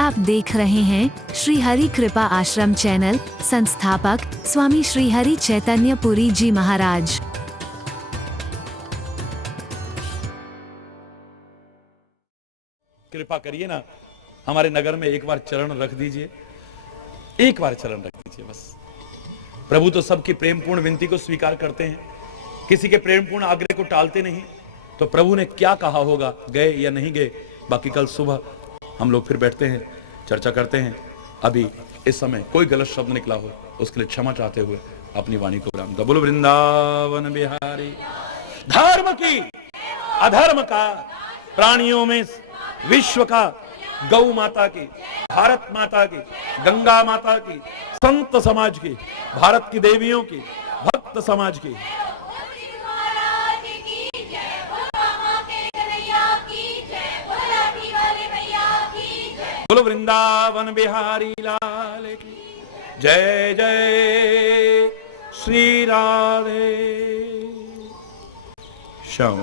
आप देख रहे हैं श्री हरि कृपा आश्रम चैनल। संस्थापक स्वामी श्री हरि चैतन्य पुरी जी महाराज। कृपा करिए ना, हमारे नगर में एक बार चरण रख दीजिए, एक बार चरण रख दीजिए बस। प्रभु तो सबकी प्रेमपूर्ण विनती को स्वीकार करते हैं, किसी के प्रेमपूर्ण आग्रह को टालते नहीं। तो प्रभु ने क्या कहा होगा, गए या नहीं गए, बाकी कल सुबह हम लोग फिर बैठते हैं, चर्चा करते हैं। अभी इस समय कोई गलत शब्द निकला हो उसके लिए क्षमा चाहते हुए अपनी वाणी को विराम दो। बोलो वृंदावन बिहारी। धर्म की अधर्म का, प्राणियों में विश्व का, गौ माता की, भारत माता की, गंगा माता की, संत समाज की, भारत की देवियों की, भक्त समाज की। बोलो वृंदावन बिहारी लाल की जय। जय श्री राधे श्याम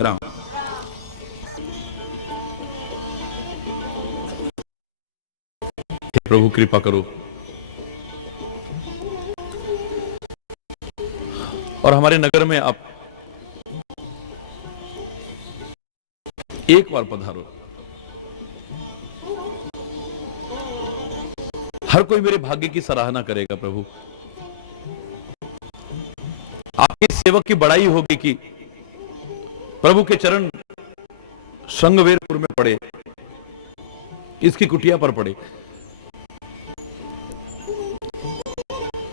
राम। प्रभु कृपा करो और हमारे नगर में आप एक बार पधारो। हर कोई मेरे भाग्य की सराहना करेगा प्रभु। आपके सेवक की बड़ाई होगी कि प्रभु के चरण श्रृंगवेरपुर में पड़े, इसकी कुटिया पर पड़े।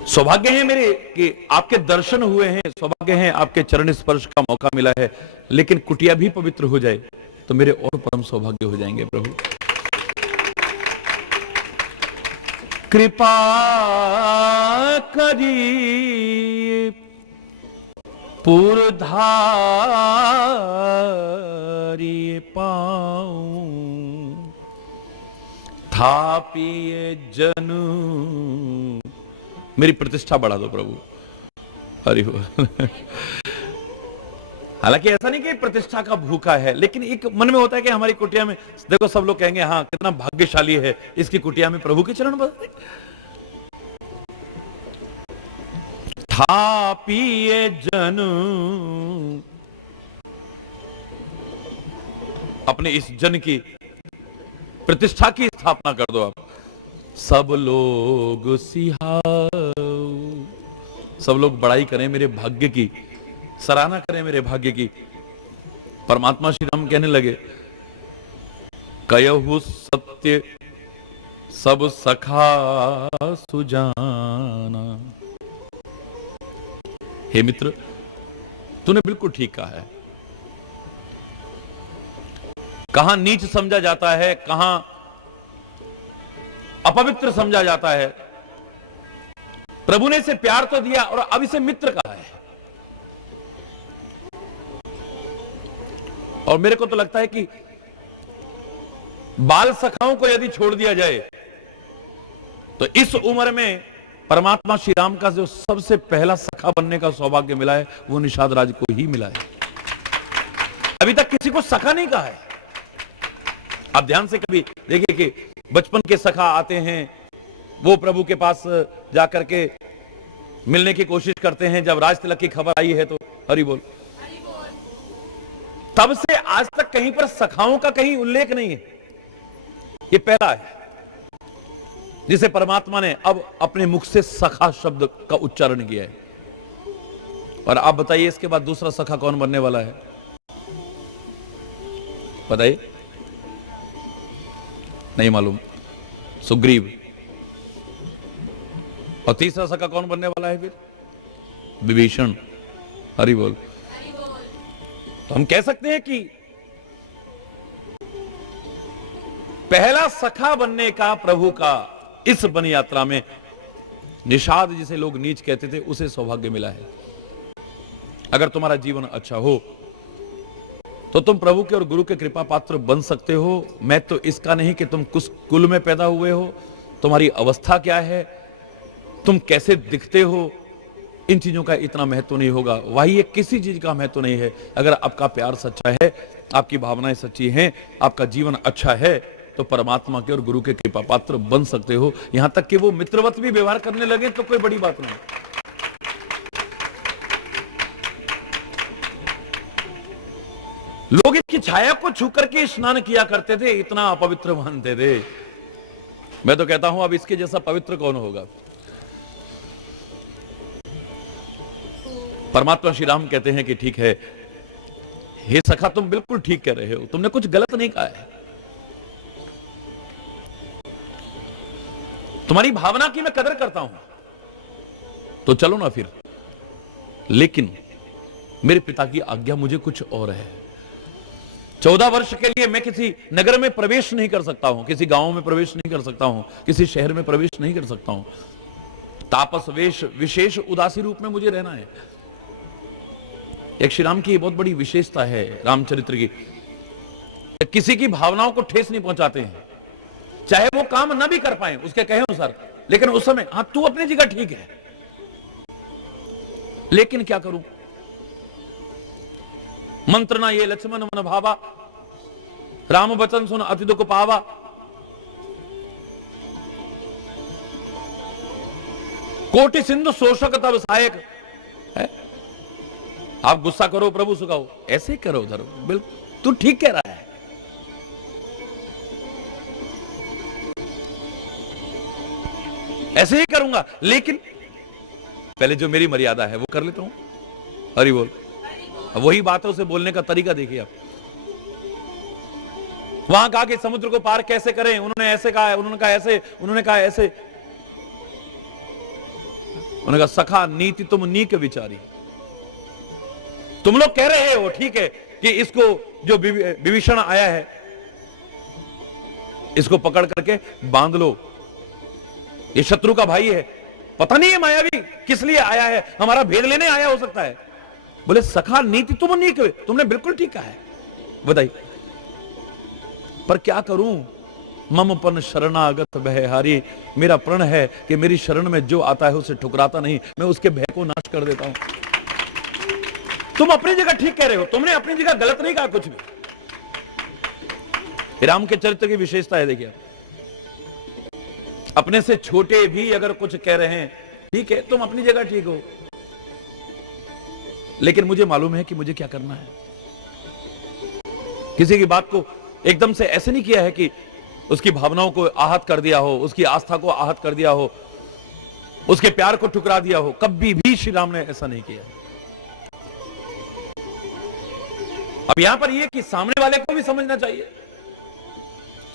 सौभाग्य है मेरे कि आपके दर्शन हुए हैं, सौभाग्य है आपके चरण स्पर्श का मौका मिला है, लेकिन कुटिया भी पवित्र हो जाए तो मेरे और परम सौभाग्य हो जाएंगे प्रभु। कृपा करी पुरधारी पाऊं, थापिए जनु। मेरी प्रतिष्ठा बढ़ा दो प्रभु। हरि बोल। हालांकि ऐसा नहीं कि प्रतिष्ठा का भूखा है, लेकिन एक मन में होता है कि हमारी कुटिया में देखो सब लोग कहेंगे हाँ कितना भाग्यशाली है, इसकी कुटिया में प्रभु के चरण बदले। था पिए जन, अपने इस जन की प्रतिष्ठा की स्थापना कर दो आप। सब लोग सिहाओ, सब लोग बड़ाई करें मेरे भाग्य की, सराहना करें मेरे भाग्य की। परमात्मा श्री राम कहने लगे, कयहु सत्य सब सखा सुजाना। हे मित्र, तूने बिल्कुल ठीक कहा है। कहां नीच समझा जाता है, कहां अपवित्र समझा जाता है। प्रभु ने इसे प्यार तो दिया और अब इसे मित्र कहा है। और मेरे को तो लगता है कि बाल सखाओं को यदि छोड़ दिया जाए तो इस उम्र में परमात्मा श्री राम का जो सबसे पहला सखा बनने का सौभाग्य मिला है वो निषाद राज को ही मिला है। अभी तक किसी को सखा नहीं कहा है। आप ध्यान से कभी देखिए कि बचपन के सखा आते हैं, वो प्रभु के पास जाकर के मिलने की कोशिश करते हैं। जब राज तिलक की खबर आई है तो हरि बोल। तब से आज तक कहीं पर सखाओं का कहीं उल्लेख नहीं है। ये पहला है जिसे परमात्मा ने अब अपने मुख से सखा शब्द का उच्चारण किया है। और आप बताइए इसके बाद दूसरा सखा कौन बनने वाला है, बताइए? नहीं मालूम। सुग्रीव। और तीसरा सखा कौन बनने वाला है फिर? विभीषण। हरि बोल। तो हम कह सकते हैं कि पहला सखा बनने का प्रभु का इस वन यात्रा में निषाद, जिसे लोग नीच कहते थे, उसे सौभाग्य मिला है। अगर तुम्हारा जीवन अच्छा हो तो तुम प्रभु के और गुरु के कृपा पात्र बन सकते हो। मैं तो इसका नहीं कि तुम किस कुल में पैदा हुए हो, तुम्हारी अवस्था क्या है, तुम कैसे दिखते हो, इन चीजों का इतना महत्व नहीं होगा। वही किसी चीज का महत्व नहीं है। अगर आपका प्यार सच्चा है, आपकी भावनाएं सच्ची हैं, आपका जीवन अच्छा है, तो परमात्मा के और गुरु के कृपा पात्र बन सकते हो। यहां तक कि वो मित्रवत भी व्यवहार करने लगे तो कोई बड़ी बात नहीं। लोग इसकी छाया को छू करके स्नान किया करते थे, इतना अपवित्र मानते थे। मैं तो कहता हूं अब इसके जैसा पवित्र कौन होगा। परमात्मा श्री राम कहते हैं कि ठीक है हे सखा, तुम बिल्कुल ठीक कह रहे हो, तुमने कुछ गलत नहीं कहा है। तुम्हारी भावना की मैं कदर करता हूं, तो चलो ना फिर। लेकिन मेरे पिता की आज्ञा मुझे कुछ और है। 14 वर्ष के लिए मैं किसी नगर में प्रवेश नहीं कर सकता हूं, किसी गांव में प्रवेश नहीं कर सकता हूं, किसी शहर में प्रवेश नहीं कर सकता हूं। तापस वेश विशेष उदासी रूप में मुझे रहना है। एक श्री राम की बहुत बड़ी विशेषता है रामचरित्र की, किसी की भावनाओं को ठेस नहीं पहुंचाते हैं, चाहे वो काम ना भी कर पाए उसके कहे अनुसार, लेकिन उस समय हाँ तू अपनी जगह ठीक है, लेकिन क्या करूं, मंत्र ना ये लक्ष्मण मन भावा, राम वचन सुन अति दुख पावा। कोटि सिंधु शोषक तब सहायक है। आप गुस्सा करो प्रभु सुखाओ, ऐसे ही करो उधर, बिल्कुल तू ठीक कह रहा है। ऐसे ही करूंगा, लेकिन पहले जो मेरी मर्यादा है वो कर लेता हूं। हरि बोल। वही बात है, उसे बोलने का तरीका देखिए आप। वहां कहा कि समुद्र को पार कैसे करें, उन्होंने ऐसे कहा, उन्होंने कहा ऐसे, उन्होंने कहा ऐसे। उन्होंने कहा सखा नीति तुम नीक विचारी। तुम लोग कह रहे हो ठीक है कि इसको जो विभीषण आया है इसको पकड़ करके बांध लो, ये शत्रु का भाई है, पता नहीं है मायावी किस लिए आया है, हमारा भेद लेने आया हो सकता है। बोले सखा नीति तुम नीक, तुमने बिल्कुल ठीक कहा है, बताइए। पर क्या करूं, मम पन शरणागत भयहारी, मेरा प्रण है कि मेरी शरण में जो आता है उसे ठुकराता नहीं, मैं उसके भय को नाश कर देता हूं। तुम अपनी जगह ठीक कह रहे हो, तुमने अपनी जगह गलत नहीं कहा कुछ भी। राम के चरित्र की विशेषता है, देखिए अपने से छोटे भी अगर कुछ कह रहे हैं ठीक है, तुम अपनी जगह ठीक हो, लेकिन मुझे मालूम है कि मुझे क्या करना है। किसी की बात को एकदम से ऐसे नहीं किया है कि उसकी भावनाओं को आहत कर दिया हो, उसकी आस्था को आहत कर दिया हो, उसके प्यार को ठुकरा दिया हो, कभी भी श्री राम ने ऐसा नहीं किया। अब यहां पर यह कि सामने वाले को भी समझना चाहिए,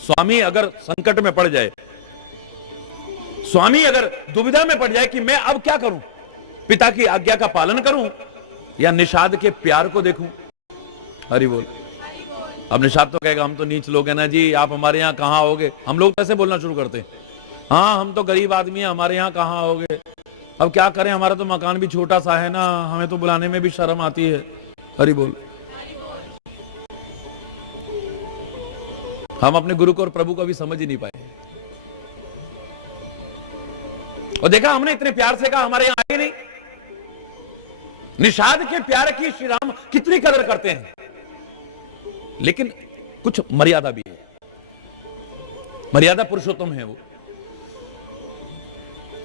स्वामी अगर संकट में पड़ जाए, स्वामी अगर दुविधा में पड़ जाए कि मैं अब क्या करूं, पिता की आज्ञा का पालन करूं या निषाद के प्यार को देखूं। हरि बोल। अब निषाद तो कहेगा हम तो नीच लोग हैं ना जी, आप हमारे यहां कहां आओगे। हम लोग ऐसे बोलना शुरू करते हैं, हाँ हम तो गरीब आदमी हैं, हमारे यहां कहां आओगे। अब क्या करें, हमारा तो मकान भी छोटा सा है ना, हमें तो बुलाने में भी शर्म आती है। हरि बोल। हम अपने गुरु को और प्रभु को भी समझ ही नहीं पाए। और देखा हमने इतने प्यार से कहा हमारे यहां आए नहीं। निषाद के प्यार की श्री राम कितनी कदर करते हैं, लेकिन कुछ मर्यादा भी है। मर्यादा पुरुषोत्तम है वो,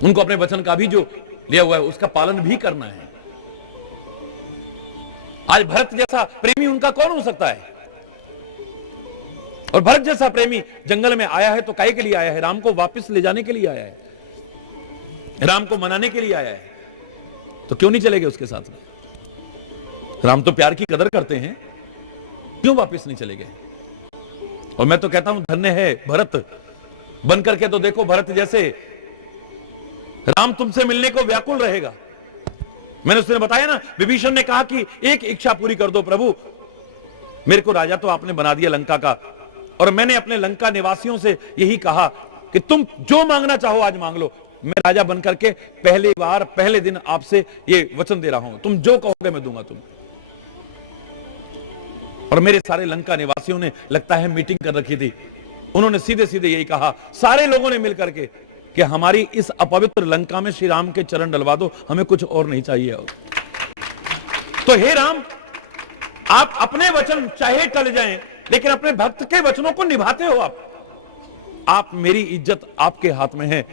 उनको अपने वचन का भी जो लिया हुआ है उसका पालन भी करना है। आज भरत जैसा प्रेमी उनका कौन हो सकता है, और भरत जैसा प्रेमी जंगल में आया है तो काहे के लिए आया है, राम को वापस ले जाने के लिए आया है, राम को मनाने के लिए आया है, तो क्यों नहीं चले गए उसके साथ में। राम तो प्यार की कदर करते हैं, क्यों वापस नहीं चले गए। और मैं तो कहता हूं धन्य है भरत, बन करके तो देखो भरत जैसे, राम तुमसे मिलने को व्याकुल रहेगा। मैंने उसने बताया ना, विभीषण ने कहा कि एक इच्छा पूरी कर दो प्रभु, मेरे को राजा तो आपने बना दिया लंका का, और मैंने अपने लंका निवासियों से यही कहा कि तुम जो मांगना चाहो आज मांग लो, मैं राजा बनकर के पहली बार पहले दिन आपसे ये वचन दे रहा हूं, तुम जो कहोगे मैं दूंगा तुम। और मेरे सारे लंका निवासियों ने लगता है मीटिंग कर रखी थी, उन्होंने सीधे सीधे यही कहा, सारे लोगों ने मिलकर के कि हमारी इस अपवित्र लंका में श्री राम के चरण डलवा दो, हमें कुछ और नहीं चाहिए। तो हे राम, आप अपने वचन चाहे टल जाएं, लेकिन अपने भक्त के वचनों को निभाते हो आप। आप, मेरी इज्जत आपके हाथ में है,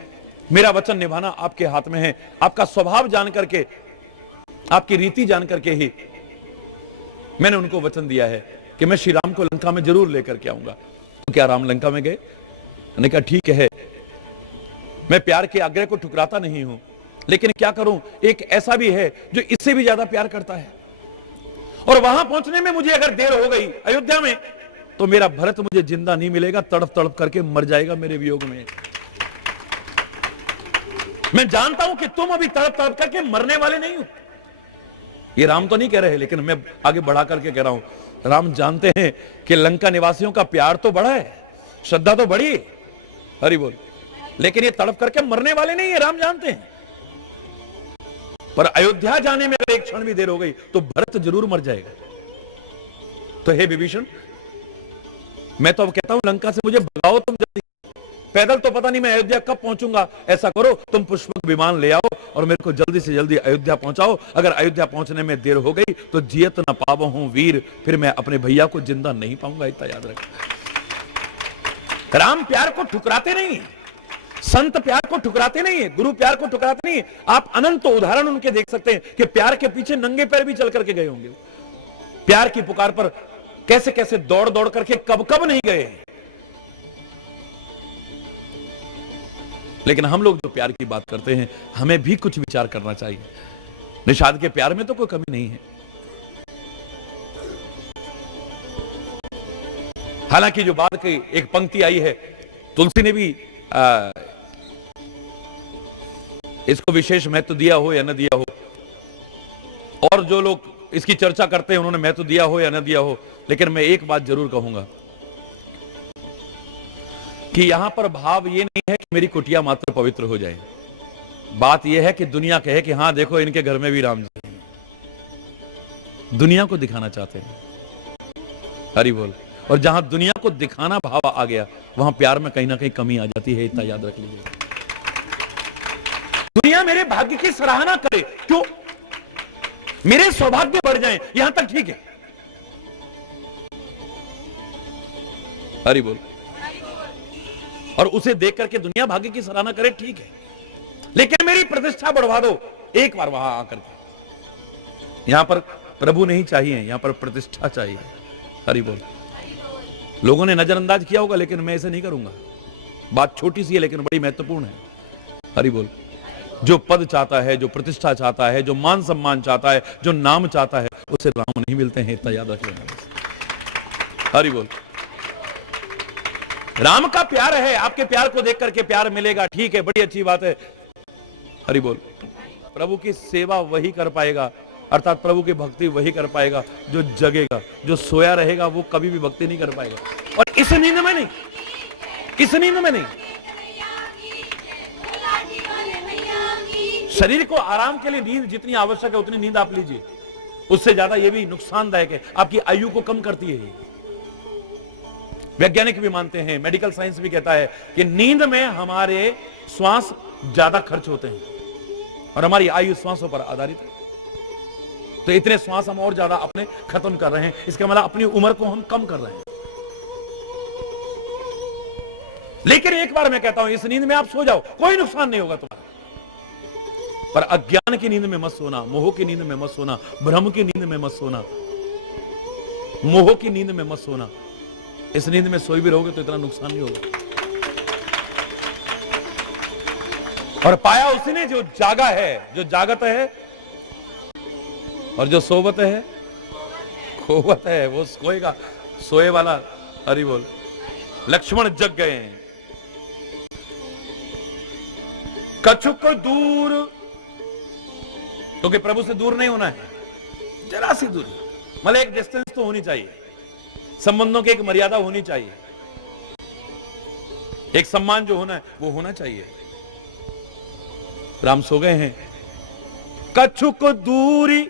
मेरा वचन निभाना आपके हाथ में है। आपका स्वभाव जान करके, आपकी रीति जान करके ही मैंने उनको वचन दिया है कि मैं श्री राम को लंका में जरूर लेकर के आऊंगा। तो क्या राम लंका में गए? मैंने कहा ठीक है, मैं प्यार के आग्रह को ठुकराता नहीं हूं, लेकिन क्या करूं, एक ऐसा भी है जो इससे भी ज्यादा प्यार करता है, और वहां पहुंचने में मुझे अगर देर हो गई अयोध्या में, तो मेरा भरत मुझे जिंदा नहीं मिलेगा, तड़प तड़प करके मर जाएगा मेरे वियोग में। मैं जानता हूं कि तुम अभी तड़प तड़प करके मरने वाले नहीं हो। ये राम तो नहीं कह रहे, लेकिन मैं आगे बढ़ा करके कह रहा हूं, राम जानते हैं कि लंका निवासियों का प्यार तो बड़ा है, श्रद्धा तो बड़ी है, हरि बोल, लेकिन ये तड़प करके मरने वाले नहीं है, राम जानते हैं। पर अयोध्या जाने में अगर एक क्षण भी देर हो गई तो भरत जरूर मर जाएगा। तो हे विभीषण, मैं तो अब कहता हूं लंका से मुझे भगाओ तुम जल्दी, पैदल तो पता नहीं मैं अयोध्या कब पहुंचूंगा। ऐसा करो, तुम पुष्पक विमान ले आओ और मेरे को जल्दी से जल्दी अयोध्या पहुंचाओ। अगर अयोध्या पहुंचने में देर हो गई तो जियत न पावो हूं वीर, फिर मैं अपने भैया को जिंदा नहीं पाऊंगा, इतना याद रख। राम प्यार को ठुकराते नहीं, संत प्यार को ठुकराते नहीं है, गुरु प्यार को ठुकराते नहीं है। आप अनंत उदाहरण उनके देख सकते हैं कि प्यार के पीछे नंगे पैर भी चल करके गए होंगे, प्यार की पुकार पर कैसे कैसे दौड़ दौड़ करके कब कब नहीं गए। लेकिन हम लोग जो प्यार की बात करते हैं, हमें भी कुछ विचार करना चाहिए। निषाद के प्यार में तो कोई कमी नहीं है। हालांकि जो बात की एक पंक्ति आई है, तुलसी ने भी इसको विशेष महत्व दिया हो या न दिया हो, और जो लोग इसकी चर्चा करते हैं उन्होंने महत्व दिया हो या न दिया हो, लेकिन मैं एक बात जरूर कहूंगा कि यहां पर भाव ये नहीं है कि मेरी कुटिया मात्र पवित्र हो जाए। बात यह है कि दुनिया कहे कि हां देखो इनके घर में भी राम जी हैं। दुनिया को दिखाना चाहते हैं, हरि बोल। और जहां दुनिया को दिखाना भाव आ गया, वहां प्यार में कहीं ना कहीं कमी आ जाती है, इतना याद रख लीजिए। दुनिया मेरे भाग्य की सराहना करे, क्यों? मेरे सौभाग्य बढ़ जाएं, यहां तक ठीक है, हरि बोल। और उसे देख करके दुनिया भाग्य की सराहना करे, ठीक है, लेकिन मेरी प्रतिष्ठा बढ़वा दो एक बार वहां आकर के। यहां पर प्रभु नहीं चाहिए, यहां पर प्रतिष्ठा चाहिए, हरि बोल। लोगों ने नजरअंदाज किया होगा, लेकिन मैं ऐसे नहीं करूंगा। बात छोटी सी है लेकिन बड़ी महत्वपूर्ण है, हरि बोल। जो पद चाहता है, जो प्रतिष्ठा चाहता है, जो मान सम्मान चाहता है, जो नाम चाहता है, उसे राम नहीं मिलते हैं, इतना याद रख लेना, हरि बोल। राम का प्यार है, आपके प्यार को देख करके प्यार मिलेगा, ठीक है, बड़ी अच्छी बात है, हरि बोल। प्रभु की सेवा वही कर पाएगा, अर्थात प्रभु की भक्ति वही कर पाएगा जो जगेगा। जो सोया रहेगा वो कभी भी भक्ति नहीं कर पाएगा। और इस नींद में नहीं, इस नींद में नहीं। शरीर को आराम के लिए नींद जितनी आवश्यक है उतनी नींद आप लीजिए, उससे ज्यादा यह भी नुकसानदायक है, आपकी आयु को कम करती है। वैज्ञानिक भी मानते हैं, मेडिकल साइंस भी कहता है कि नींद में हमारे श्वास ज्यादा खर्च होते हैं और हमारी आयु श्वासों पर आधारित है। तो इतने श्वास हम और ज्यादा अपने खत्म कर रहे हैं, इसका मतलब अपनी उम्र को हम कम कर रहे हैं। लेकिन एक बार मैं कहता हूं, इस नींद में आप सो जाओ, कोई नुकसान नहीं होगा तुम्हारा। पर अज्ञान की नींद में मत सोना, मोह की नींद में मत सोना, भ्रम की नींद में मत सोना, मोह की नींद में मत सोना। इस नींद में सोई भी रहोगे तो इतना नुकसान नहीं होगा। और पाया उसी ने जो जागा है, जो जागत है, और जो सोवत है खोवत है, वो सोएगा, सोए वाला, हरि बोल। लक्ष्मण जग गए हैं, कछुक दूर, क्योंकि प्रभु से दूर नहीं होना है, जरा सी दूरी, मतलब एक डिस्टेंस तो होनी चाहिए, संबंधों की एक मर्यादा होनी चाहिए, एक सम्मान जो होना है वो होना चाहिए। राम सो गए हैं, कछुक दूरी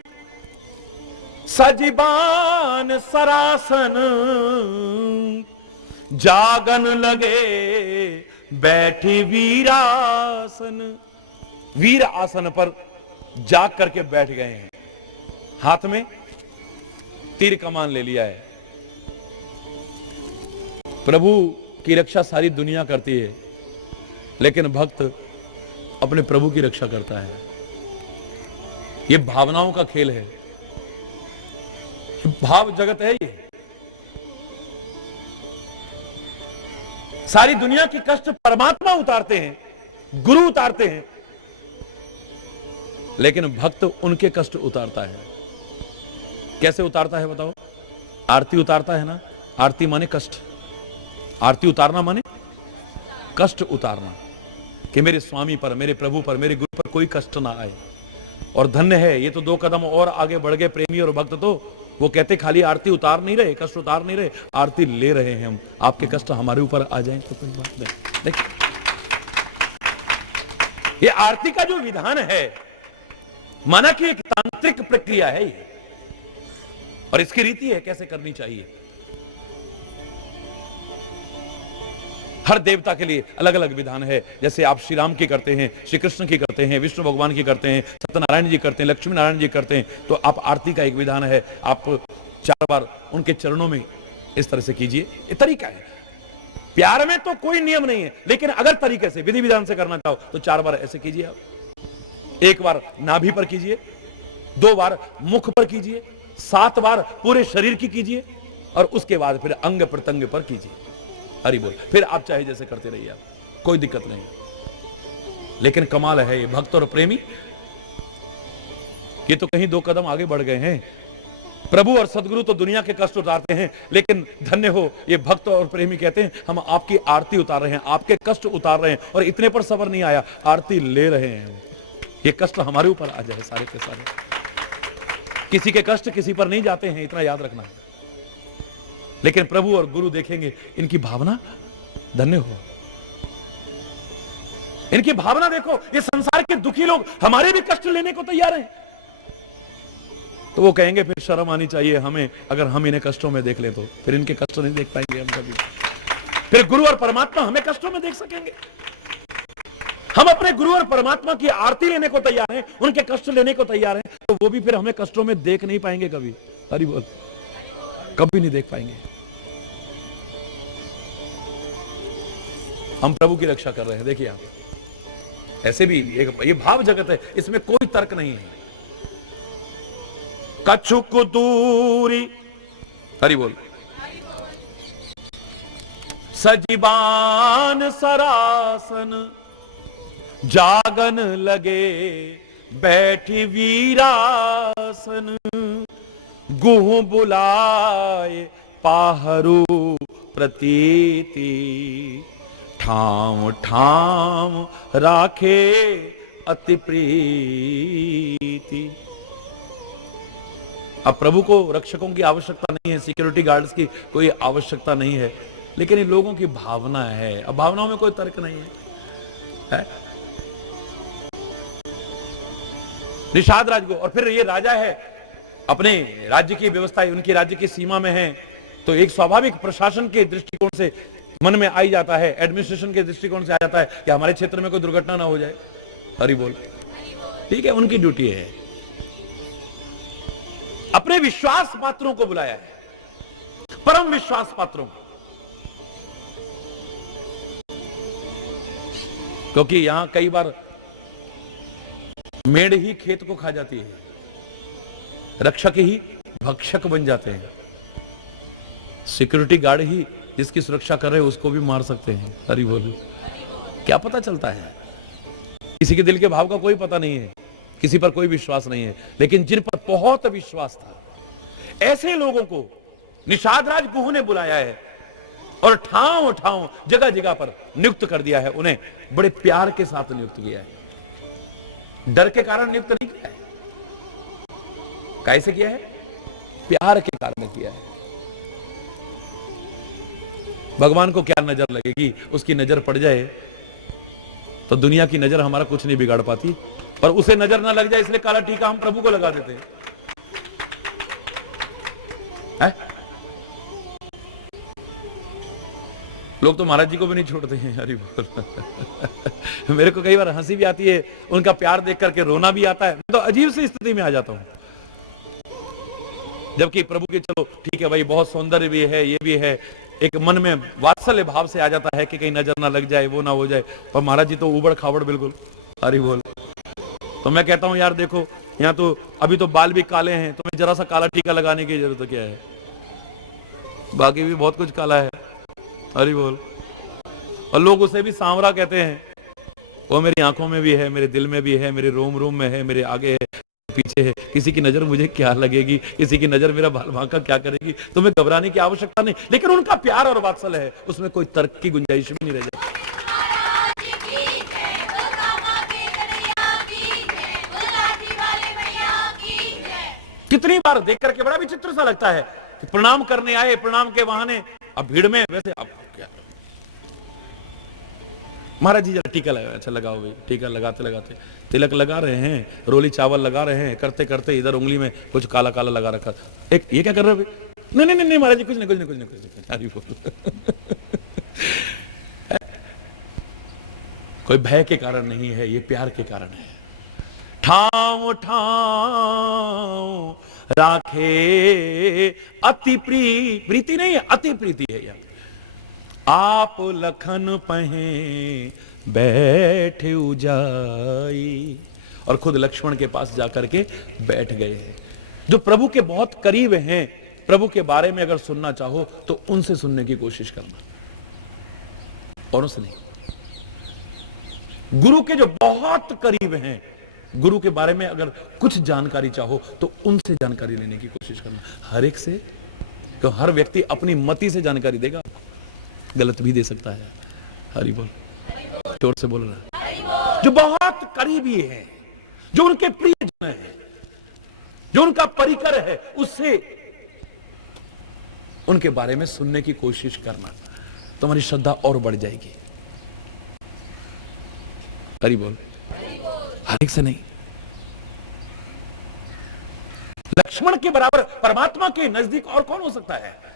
सजीबान सरासन, जागन लगे बैठी वीरासन। वीर आसन पर जाग करके बैठ गए हैं, हाथ में तीर कमान ले लिया है। प्रभु की रक्षा सारी दुनिया करती है, लेकिन भक्त अपने प्रभु की रक्षा करता है। ये भावनाओं का खेल है, भाव जगत है ये। सारी दुनिया की कष्ट परमात्मा उतारते हैं, गुरु उतारते हैं, लेकिन भक्त उनके कष्ट उतारता है। कैसे उतारता है बताओ? आरती उतारता है ना। आरती माने कष्ट, आरती उतारना माने कष्ट उतारना, कि मेरे स्वामी पर, मेरे प्रभु पर, मेरे गुरु पर कोई कष्ट ना आए। और धन्य है, ये तो 2 कदम और आगे बढ़ गए प्रेमी और भक्त। तो वो कहते खाली आरती उतार नहीं रहे, कष्ट उतार नहीं रहे, आरती ले रहे हैं हम। आपके कष्ट हमारे ऊपर आ जाएं तो कोई बात नहीं। देखिए, ये आरती का जो विधान है, माना कि एक तांत्रिक प्रक्रिया है ये, और इसकी रीति है कैसे करनी चाहिए। हर देवता के लिए अलग अलग विधान है। जैसे आप श्री राम की करते हैं, श्री कृष्ण की करते हैं, विष्णु भगवान की करते हैं, सत्यनारायण जी करते हैं, लक्ष्मी नारायण जी करते हैं, तो आप आरती का एक विधान है, आप 4 बार उनके चरणों में इस तरह से कीजिए। ये तरीका है। प्यार में तो कोई नियम नहीं है, लेकिन अगर तरीके से विधि विधान से करना चाहो तो 4 बार ऐसे कीजिए। आप 1 बार नाभि पर कीजिए, 2 बार मुख पर कीजिए, 7 बार पूरे शरीर की कीजिए, और उसके बाद फिर अंग प्रत्यंग पर कीजिए। हरि बोल। फिर आप चाहे जैसे करते रहिए, आप कोई दिक्कत नहीं। लेकिन कमाल है ये भक्त और प्रेमी, ये तो कहीं 2 कदम आगे बढ़ गए हैं। प्रभु और सदगुरु तो दुनिया के कष्ट उतारते हैं, लेकिन धन्य हो ये भक्त और प्रेमी कहते हैं हम आपकी आरती उतार रहे हैं, आपके कष्ट उतार रहे हैं। और इतने पर सबर नहीं आया, आरती ले रहे हैं। ये कष्ट हमारे ऊपर आ जाए सारे के सारे। किसी के कष्ट किसी पर नहीं जाते हैं, इतना याद रखना है। लेकिन प्रभु और गुरु देखेंगे इनकी भावना, धन्य हो इनकी भावना। देखो, ये संसार के दुखी लोग हमारे भी कष्ट लेने को तैयार हैं, तो वो कहेंगे फिर शर्म आनी चाहिए हमें, अगर हम इन्हें कष्टों में देख लें तो फिर इनके कष्ट नहीं देख पाएंगे हम कभी। फिर गुरु और परमात्मा हमें कष्टों में देख सकेंगे। हम अपने गुरु और परमात्मा की आरती लेने को तैयार हैं, उनके कष्ट लेने को तैयार हैं, तो वो भी फिर हमें कष्टों में देख नहीं पाएंगे कभी। हरि बोल। कभी नहीं देख पाएंगे। हम प्रभु की रक्षा कर रहे हैं। देखिए आप, ऐसे भी ये भाव जगत है, इसमें कोई तर्क नहीं है। कछुक दूरी, हरि बोल, सजीबान सरासन, जागन लगे बैठी वीरासन, गुह बुलाए पाहरू प्रतीति, ठाम ठाम राखे अति प्रीति। अब प्रभु को रक्षकों की आवश्यकता नहीं है, सिक्योरिटी गार्ड्स की कोई आवश्यकता नहीं है, लेकिन इन लोगों की भावना है। अब भावनाओं में कोई तर्क नहीं है, निषाद राज को। और फिर ये राजा है, अपने राज्य की व्यवस्था उनकी राज्य की सीमा में है, तो एक स्वाभाविक प्रशासन के दृष्टिकोण से मन में आई जाता है, एडमिनिस्ट्रेशन के दृष्टिकोण से आ जाता है कि हमारे क्षेत्र में कोई दुर्घटना ना हो जाए। हरि बोल। ठीक है, उनकी ड्यूटी है। अपने विश्वास पात्रों को बुलाया है, परम विश्वास पात्रों को, क्योंकि यहां कई बार मेढ़ ही खेत को खा जाती है, रक्षक ही भक्षक बन जाते हैं, सिक्योरिटी गार्ड ही जिसकी सुरक्षा कर रहे हैं उसको भी मार सकते हैं। हरि बोल। क्या पता चलता है, किसी के दिल के भाव का कोई पता नहीं है, किसी पर कोई विश्वास नहीं है, लेकिन जिन पर बहुत विश्वास था, ऐसे लोगों को निषाद राज गुह ने बुलाया है और ठाव ठाव जगह जगह पर नियुक्त कर दिया है। उन्हें बड़े प्यार के साथ नियुक्त किया है, डर के कारण नियुक्त नहीं किया है। कैसे किया है? प्यार के कारण किया है। भगवान को क्या नजर लगेगी, उसकी नजर पड़ जाए तो दुनिया की नजर हमारा कुछ नहीं बिगाड़ पाती, पर उसे नजर ना लग जाए इसलिए काला टीका हम प्रभु को लगा देते हैं। लोग तो महाराज जी को भी नहीं छोड़ते हैं। हरि बोल। मेरे को कई बार हंसी भी आती है, उनका प्यार देख करके रोना भी आता है। मैं तो अजीब सी स्थिति में आ जाता हूं, जबकि प्रभु के चलो ठीक है भाई, बहुत सौंदर्य भी है, ये भी है, एक मन में वात्सल्य भाव से आ जाता है कि कहीं नजर ना लग जाए, वो ना हो जाए। पर महाराज जी तो उबड़ खाबड़ बिल्कुल। हरि बोल। तो मैं कहता हूं यार देखो, यहाँ तो अभी तो बाल भी काले हैं, तुम्हें जरा सा काला टीका लगाने की जरूरत क्या है, बाकी भी बहुत कुछ काला है। हरि बोल। और लोग उसे भी सांवरा कहते हैं। वो मेरी आंखों में भी है, मेरे दिल में भी है, मेरे रोम रोम में है, मेरे आगे है, पीछे है। किसी की नजर मुझे क्या लगेगी, किसी की नजर मेरा बाल भांका क्या करेगी, तुम्हें घबराने की आवश्यकता नहीं। लेकिन उनका प्यार और वात्सल्य है, उसमें कोई तर्क की गुंजाइश भी नहीं रह जाती। कितनी बार देख करके बड़ा विचित्र सा लगता है कि प्रणाम करने आए, प्रणाम के बहाने अब भीड़ में वैसे अब क्या, महाराज जी जरा टीका लगा, अच्छा लगाओ भाई। टीका लगाते लगाते तिलक लगा रहे हैं, रोली चावल लगा रहे हैं, करते करते इधर उंगली में कुछ काला काला लगा रखा। एक ये क्या कर रहे हो? नहीं नहीं नहीं महाराज जी कुछ नहीं कुछ नहीं कुछ नहीं कुछ नहीं। कोई भय के कारण नहीं है, ये प्यार के कारण है। ठाव ठाव राखे अति प्रीति नहीं है, अति प्रीति है यह। आप लखन पहे बैठे उजाई, और खुद लक्ष्मण के पास जाकर के बैठ गए हैं। जो प्रभु के बहुत करीब हैं, प्रभु के बारे में अगर सुनना चाहो तो उनसे सुनने की कोशिश करना, औरों से नहीं। गुरु के जो बहुत करीब हैं, गुरु के बारे में अगर कुछ जानकारी चाहो तो उनसे जानकारी लेने की कोशिश करना। हर एक से, तो हर व्यक्ति अपनी मति से जानकारी देगा, गलत भी दे सकता है। हरि बोल। जोर से बोल रहा है। जो बहुत करीबी है, जो उनके प्रियजन है, जो उनका परिकर है, उससे उनके बारे में सुनने की कोशिश करना, तुम्हारी श्रद्धा और बढ़ जाएगी। हरि बोल। हर एक से नहीं। लक्ष्मण के बराबर परमात्मा के नजदीक और कौन हो सकता है?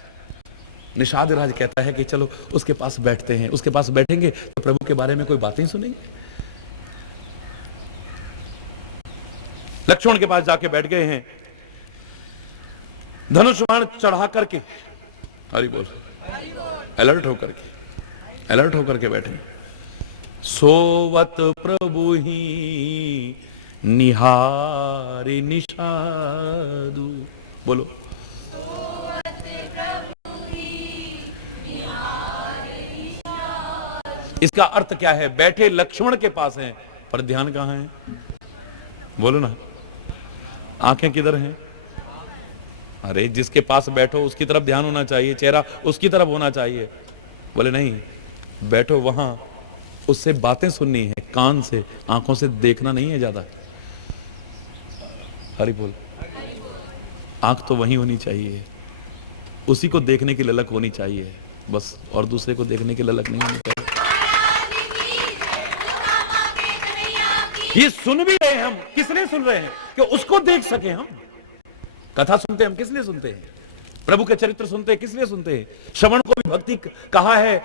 निषाद राज कहता है कि चलो उसके पास बैठते हैं, उसके पास बैठेंगे तो प्रभु के बारे में कोई बातें सुनेंगे। लक्ष्मण के पास जाके बैठ गए हैं, धनुष बाण चढ़ा करके, हरि बोल, अलर्ट होकर के बैठे। सोवत प्रभु ही निहारी निषादु, बोलो। इसका अर्थ क्या है? बैठे लक्ष्मण के पास हैं, पर ध्यान कहां है? बोलो ना। आंखें किधर हैं? अरे जिसके पास बैठो उसकी तरफ ध्यान होना चाहिए, चेहरा उसकी तरफ होना चाहिए। बोले नहीं, बैठो वहां, उससे बातें सुननी है, कान से, आंखों से देखना नहीं है ज्यादा। हरि बोल। आंख तो वहीं होनी चाहिए, उसी को देखने की ललक होनी चाहिए बस, और दूसरे को देखने की ललक नहीं होनी चाहिए। ये सुन भी रहे हैं हम, किस लिए सुन रहे हैं? कि उसको देख सके हम। कथा सुनते हैं हम, किस लिए सुनते हैं? प्रभु के चरित्र सुनते हैं, किस लिए सुनते हैं? श्रवण को भी भक्ति कहा है,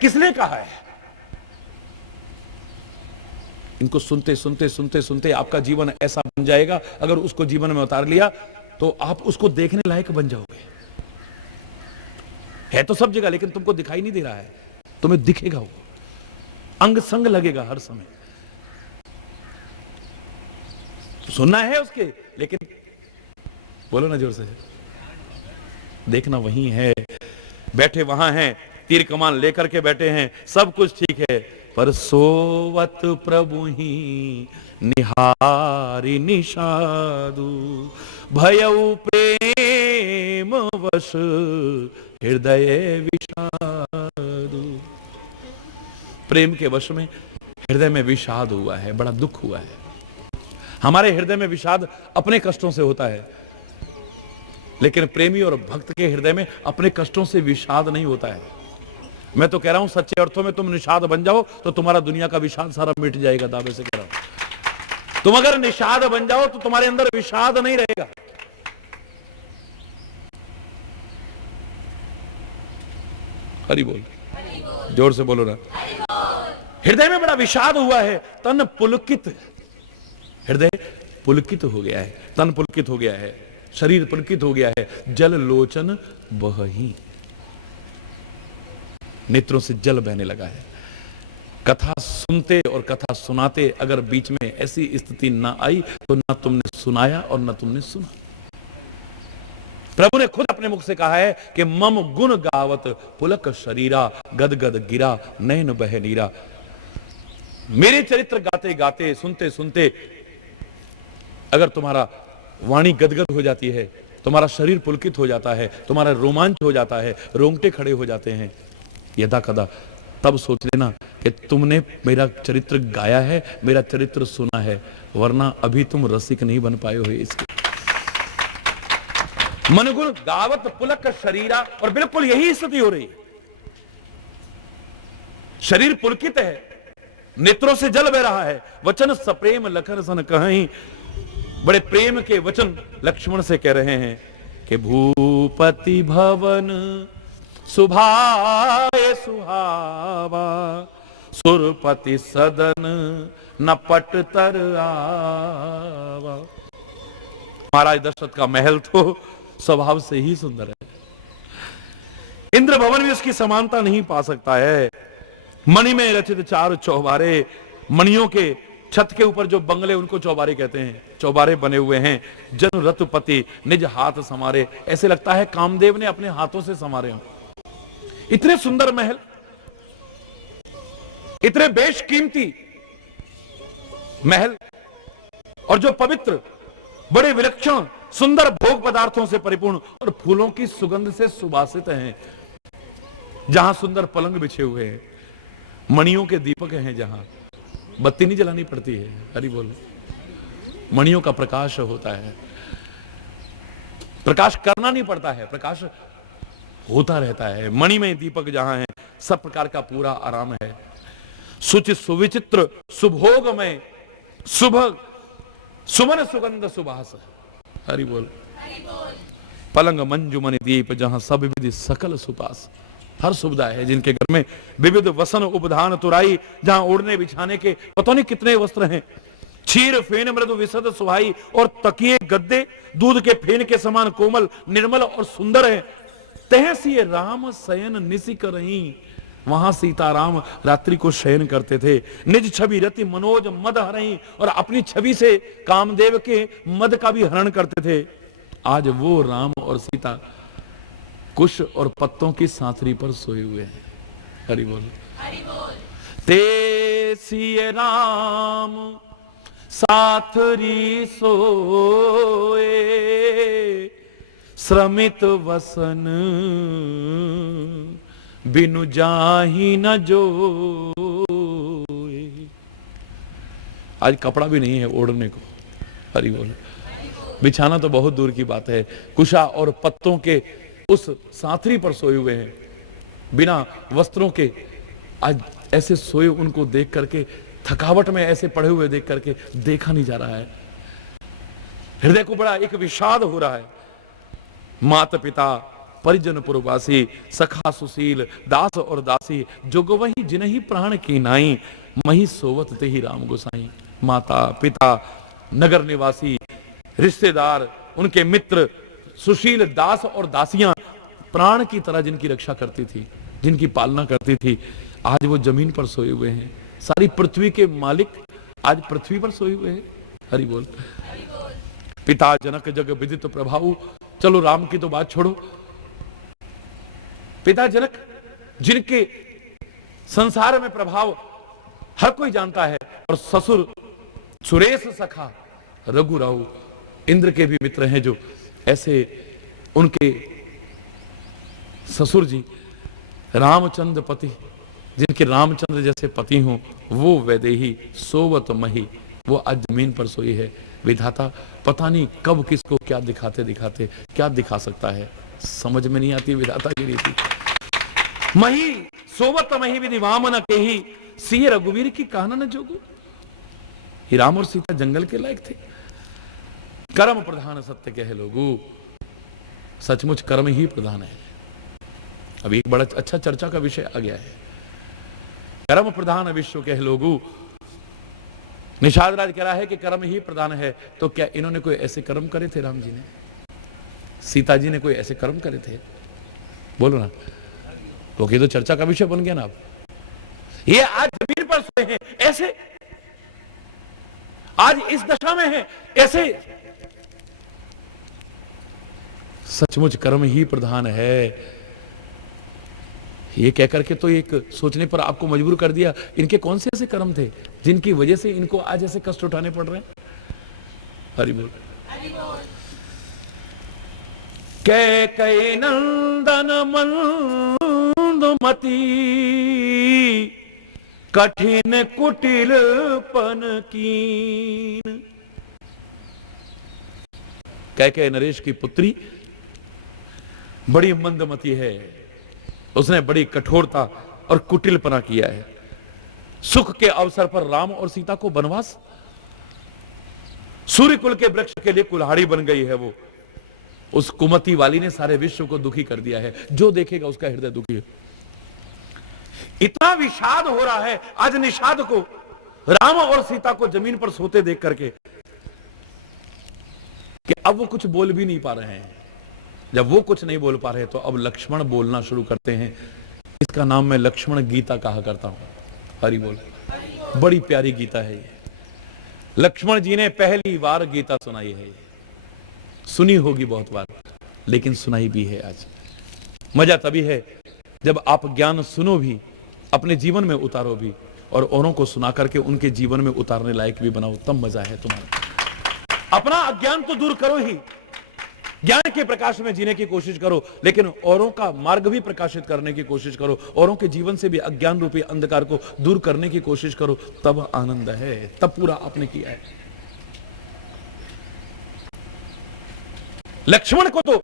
किस लिए कहा है? इनको सुनते सुनते सुनते सुनते आपका जीवन ऐसा बन जाएगा, अगर उसको जीवन में उतार लिया तो आप उसको देखने लायक बन जाओगे। है तो सब जगह, लेकिन तुमको दिखाई नहीं दे रहा है, तुम्हें दिखेगा वो, अंग संग लगेगा हर समय। सुनना है उसके, लेकिन बोलो ना जोर से, देखना वही है। बैठे वहां हैं, तीर कमान लेकर के बैठे हैं, सब कुछ ठीक है, पर सोवत प्रभु ही निहारी निषादु, भयउ प्रेम वश हृदय विषादु। प्रेम के वश में हृदय में विषाद हुआ है, बड़ा दुख हुआ है। हमारे हृदय में विषाद अपने कष्टों से होता है, लेकिन प्रेमी और भक्त के हृदय में अपने कष्टों से विषाद नहीं होता है। मैं तो कह रहा हूं सच्चे अर्थों में तुम निषाद बन जाओ तो तुम्हारा दुनिया का विषाद सारा मिट जाएगा, दावे से कह रहा हूं। तुम अगर निषाद बन जाओ तो तुम्हारे अंदर विषाद नहीं रहेगा। हरि बोल, जोर से बोलो ना। हृदय में बड़ा विषाद हुआ है, तन पुलकित, हृदय पुलकित हो गया है, तन पुलकित हो गया है, शरीर पुलकित हो गया है, जल लोचन बही। नेत्रों से जल बहने लगा है। कथा सुनते और कथा सुनाते अगर बीच में ऐसी स्थिति ना आई तो ना तुमने सुनाया और ना तुमने सुना। प्रभु ने खुद अपने मुख से कहा है कि मम गुण गावत पुलक शरीरा, गदगद गिरा नैन बह नीरा। मेरे चरित्र गाते गाते सुनते सुनते अगर तुम्हारा वाणी गदगद हो जाती है, तुम्हारा शरीर पुलकित हो जाता है, तुम्हारा रोमांच हो जाता है, रोंगटे खड़े हो जाते हैं, यदा कदा, तब सोच लेना कि तुमने मेरा चरित्र गाया है, मेरा चरित्र सुना है, वरना अभी तुम रसिक नहीं बन पाए हो इसके। मनगुण गावत पुलक शरीरा, और बिल्कुल यही स्थिति हो रही है। शरीर पुलकित है, नेत्रों से जल बह रहा है। वचन सप्रेम लखन सन कहीं, बड़े प्रेम के वचन लक्ष्मण से कह रहे हैं कि भूपति भवन सुभाए सुहावा, सुरपति सदन न पट तर आवा। महाराज दशरथ का महल तो स्वभाव से ही सुंदर है, इंद्र भवन भी उसकी समानता नहीं पा सकता है। मणि में रचित चार चौबारे, मणियों के छत के ऊपर जो बंगले उनको चौबारे कहते हैं, चौबारे बने हुए हैं। जन रतुपति निज हाथ समारे, ऐसे लगता है कामदेव ने अपने हाथों से समारे हों। इतने सुंदर महल, इतने बेशकीमती महल, और जो पवित्र, बड़े विलक्षण सुंदर भोग पदार्थों से परिपूर्ण और फूलों की सुगंध से सुवासित हैं। जहां सुंदर पलंग बिछे हुए हैं, मणियों के दीपक हैं, जहां बत्ती नहीं जलानी पड़ती है, हरि बोल, मणियों का प्रकाश होता है, प्रकाश करना नहीं पड़ता है, प्रकाश होता रहता है। मणि में दीपक जहां है, सब प्रकार का पूरा आराम है। सुचि सुविचित्र सुभोग में शुभ सुमन सुगंध सुभास, हरि बोल। पलंग मंजुमन दीप, जहां सब विधि सकल सुपास, हर सुविधा है। जिनके घर में विविध वसन उपधान तुराई, जहां ओढ़ने बिछाने के पता नहीं कितने वस्त्र हैं। क्षीर फेन मृदु विशद सुहाई, और तकिए गद्दे दूध के फेन के समान कोमल निर्मल और सुंदर है। तहसी राम शयन निसी करहीं, वहां सीताराम रात्रि को शयन करते थे। निज छवि रति मनोज मद हरहीं, और अपनी छवि से कामदेव के मद का भी हरण करते थे। आज वो राम और सीता कुश और पत्तों की सांथरी पर सोए हुए हैं, हरि बोल। ते सिय राम साथरी सोए, श्रमित वसन बिनु जाहि न जोए। आज कपड़ा भी नहीं है ओढ़ने को, हरि बोल। बिछाना तो बहुत दूर की बात है, कुशा और पत्तों के उस साथरी पर सोए हुए हैं, बिना वस्त्रों के। आज ऐसे सोए उनको देख करके, थकावट में ऐसे पड़े हुए देख करके देखा नहीं जा रहा है। हृदय को बड़ा एक विषाद हो रहा है। माता पिता परिजन पुरवासी, सखा सुशील दास और दासी, जोग वही जिन्हीं प्राण की नाई, मही सोवत ते ही राम गोसाई। माता पिता, नगर निवासी, रिश्तेदार, उनके मित्र, सुशील दास और दासियां, प्राण की तरह जिनकी रक्षा करती थी, जिनकी पालना करती थी, आज वो जमीन पर सोए हुए हैं। सारी पृथ्वी के मालिक आज पृथ्वी पर सोए हुए हैं, हरि बोल। पिता जनक जग विदित प्रभाव, चलो राम की तो बात छोड़ो, पिता जनक जिनके संसार में प्रभाव हर कोई जानता है, और ससुर सुरेश सखा रघुराव, इंद्र के भी मित्र हैं, जो ऐसे उनके ससुर जी रामचंद्र पति, जिनके रामचंद्र जैसे पति हों, वो वैदेही सोवत मही, वो आज जमीन पर सोई है। विधाता पता नहीं कब किसको क्या दिखाते दिखाते क्या दिखा सकता है, समझ में नहीं आती विधाता की रीति। मही सोवत मही विधि वामन केही, सिय रघुवीर की कानन जोगु। ही राम और सीता जंगल के लायक थे। कर्म प्रधान सत्य कह लोगु, सचमुच कर्म ही प्रधान है। अभी एक बड़ा अच्छा चर्चा का विषय आ गया है, कर्म प्रधान विश्व कह लोगु। निषाद राज कह रहा है कि कर्म ही प्रधान है, तो क्या इन्होंने कोई ऐसे कर्म करे थे? राम जी ने, सीता जी ने कोई ऐसे कर्म करे थे? बोलो ना, तो ये तो चर्चा का विषय बन गया ना। अब ये आज जमीन पर सोए हैं ऐसे, आज इस दशा में है ऐसे। सचमुच कर्म ही प्रधान है, ये कहकर के तो एक सोचने पर आपको मजबूर कर दिया, इनके कौन से ऐसे कर्म थे जिनकी वजह से इनको आज ऐसे कष्ट उठाने पड़ रहे हैं। हरि बोल। कैकेयी नंदन मंदमती कठिन कुटिलपन कीन। कैकेयी नरेश की पुत्री बड़ी मंदमती है, उसने बड़ी कठोरता और कुटिलपना किया है। सुख के अवसर पर राम और सीता को वनवास, सूर्य कुल के वृक्ष के लिए कुल्हाड़ी बन गई है वो। उस कुमति वाली ने सारे विश्व को दुखी कर दिया है, जो देखेगा उसका हृदय दुखी है। इतना विषाद हो रहा है आज निषाद को, राम और सीता को जमीन पर सोते देख करके, कि अब वो कुछ बोल भी नहीं पा रहे हैं। जब वो कुछ नहीं बोल पा रहे तो अब लक्ष्मण बोलना शुरू करते हैं। इसका नाम मैं लक्ष्मण गीता कहा करता हूं। हरि बोल। बड़ी प्यारी गीता है ये। लक्ष्मण जी ने पहली बार गीता सुनाई है। सुनी होगी बहुत बार, लेकिन सुनाई भी है आज। मजा तभी है जब आप ज्ञान सुनो भी, अपने जीवन में उतारो भी, और औरों को सुना करके उनके जीवन में उतारने लायक भी बनाओ, तब मजा है तुम्हारा। अपना अज्ञान तो दूर करो ही, ज्ञान के प्रकाश में जीने की कोशिश करो, लेकिन औरों का मार्ग भी प्रकाशित करने की कोशिश करो, औरों के जीवन से भी अज्ञान रूपी अंधकार को दूर करने की कोशिश करो, तब आनंद है, तब पूरा आपने किया है। लक्ष्मण को तो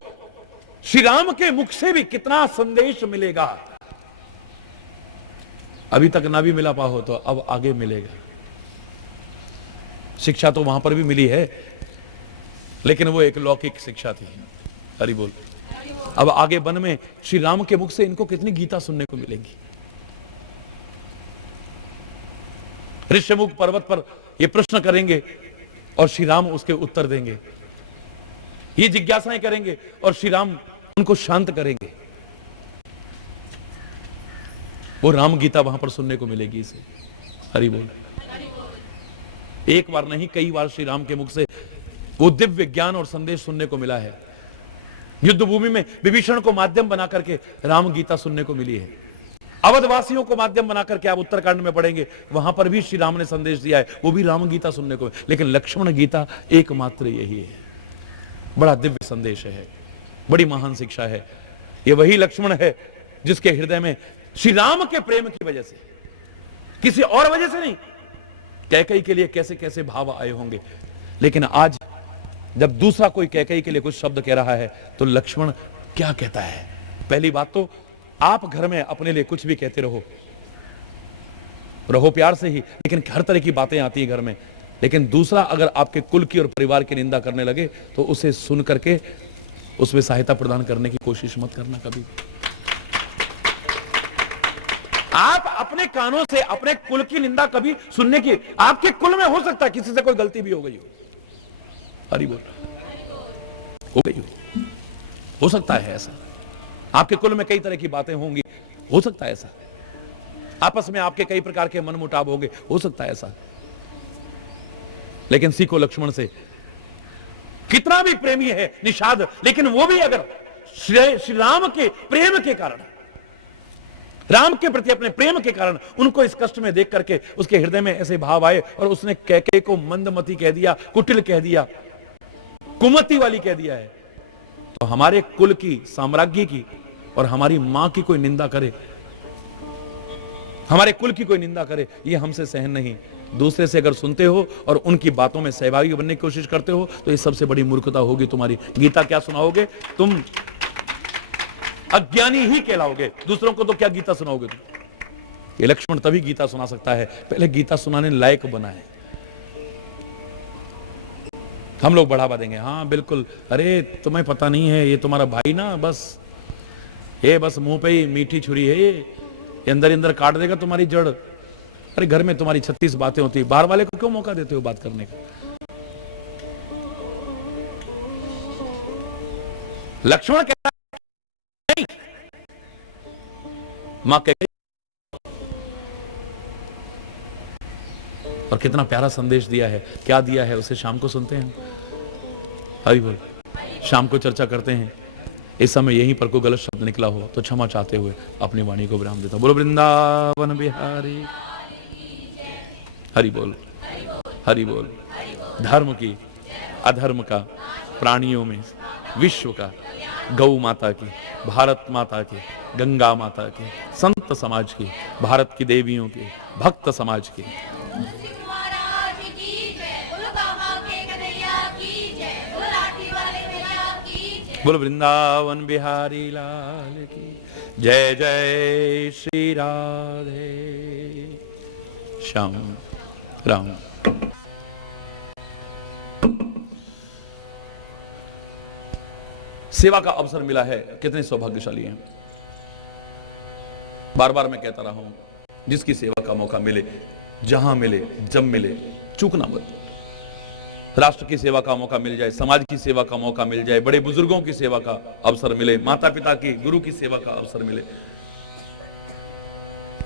श्री राम के मुख से भी कितना संदेश मिलेगा, अभी तक ना भी मिला पाओ तो अब आगे मिलेगा। शिक्षा तो वहां पर भी मिली है, लेकिन वो एक लौकिक शिक्षा थी। हरि बोल। अब आगे वन में श्री राम के मुख से इनको कितनी गीता सुनने को मिलेगी। ऋष्यमुख पर्वत पर ये प्रश्न करेंगे और श्री राम उसके उत्तर देंगे, ये जिज्ञासाएं करेंगे और श्री राम उनको शांत करेंगे। वो राम गीता वहां पर सुनने को मिलेगी इसे। हरि बोल। एक बार नहीं, कई बार श्री राम के मुख से वो दिव्य ज्ञान और संदेश सुनने को मिला है। युद्ध भूमि में विभीषण को माध्यम बना करके राम गीता सुनने को मिली है। अवधवासियों को माध्यम बना करके आप उत्तरकांड में पढ़ेंगे, वहां पर भी श्री राम ने संदेश दिया है, वो भी राम गीता सुनने को। लेकिन लक्ष्मण गीता एकमात्र यही है। बड़ा दिव्य संदेश है, बड़ी महान शिक्षा है। ये वही लक्ष्मण है जिसके हृदय में श्री राम के प्रेम की वजह से, किसी और वजह से नहीं, कैकेयी के लिए कैसे कैसे भाव आए होंगे। लेकिन आज जब दूसरा कोई कैकेयी के लिए कुछ शब्द कह रहा है तो लक्ष्मण क्या कहता है। पहली बात तो आप घर में अपने लिए कुछ भी कहते रहो प्यार से ही, लेकिन हर तरह की बातें आती हैं घर में। लेकिन दूसरा अगर आपके कुल की और परिवार की निंदा करने लगे तो उसे सुन करके उसमें सहायता प्रदान करने की कोशिश मत करना कभी। आप अपने कानों से अपने कुल की निंदा कभी सुनने की, आपके कुल में हो सकता है किसी से कोई गलती भी हो गई हो। हरि बोल। हो गई हो सकता है ऐसा। आपके कुल में कई तरह की बातें होंगी, हो सकता है ऐसा। आपस में आपके कई प्रकार के मनमुटाव होंगे, हो सकता है ऐसा। लेकिन सीखो लक्ष्मण से, कितना भी प्रेमी है निषाद, लेकिन वो भी अगर श्री राम के प्रेम के कारण, राम के प्रति अपने प्रेम के कारण उनको इस कष्ट में देख करके उसके हृदय में ऐसे भाव आए और उसने कैकेयी को मंदमती कह दिया, कुटिल कह दिया, कुमति वाली कह दिया है, तो हमारे कुल की, साम्राज्य की और हमारी मां की कोई निंदा करे, हमारे कुल की कोई निंदा करे, ये हमसे सहन नहीं। दूसरे से अगर सुनते हो और उनकी बातों में सहभागी बनने की कोशिश करते हो तो ये सबसे बड़ी मूर्खता होगी तुम्हारी। गीता क्या सुनाओगे तुम? अज्ञानी ही कहलाओगे, दूसरों को तो क्या गीता सुनाओगे तुम? ये लक्ष्मण तभी गीता सुना सकता है, पहले गीता सुनाने लायक बना है। हम लोग बढ़ावा देंगे, हाँ बिल्कुल, अरे तुम्हें पता नहीं है, ये तुम्हारा भाई ना बस मुंह पे ही मीठी छुरी है, ये अंदर अंदर काट देगा तुम्हारी जड़। अरे घर में तुम्हारी 36 बातें होती है, बाहर वाले को क्यों मौका देते हो बात करने का? लक्ष्मण कहता नहीं, मां कह गई। और कितना प्यारा संदेश दिया है, क्या दिया है उसे शाम को सुनते हैं। हरि बोल। शाम को चर्चा करते हैं। इस समय यहीं पर कोई गलत शब्द निकला हो तो क्षमा चाहते हुए अपनी वाणी को विराम देता हूं। बोलो वृंदावन बिहारी। हरि बोल, हरि बोल। धर्म की, अधर्म का, प्राणियों में, विश्व का, गौ माता की, भारत माता की, गंगा माता की, संत समाज की, भारत की देवियों की, भक्त समाज की। बोलो वृंदावन बिहारी लाल की जय। जय श्री राधे श्याम राम। सेवा का अवसर मिला है, कितने सौभाग्यशाली हैं। बार बार मैं कहता रहा हूं, जिसकी सेवा का मौका मिले, जहां मिले, जब मिले, चूकना मत। राष्ट्र की सेवा का मौका मिल जाए, समाज की सेवा का मौका मिल जाए, बड़े बुजुर्गों की सेवा का अवसर मिले, माता पिता की, गुरु की सेवा का अवसर मिले,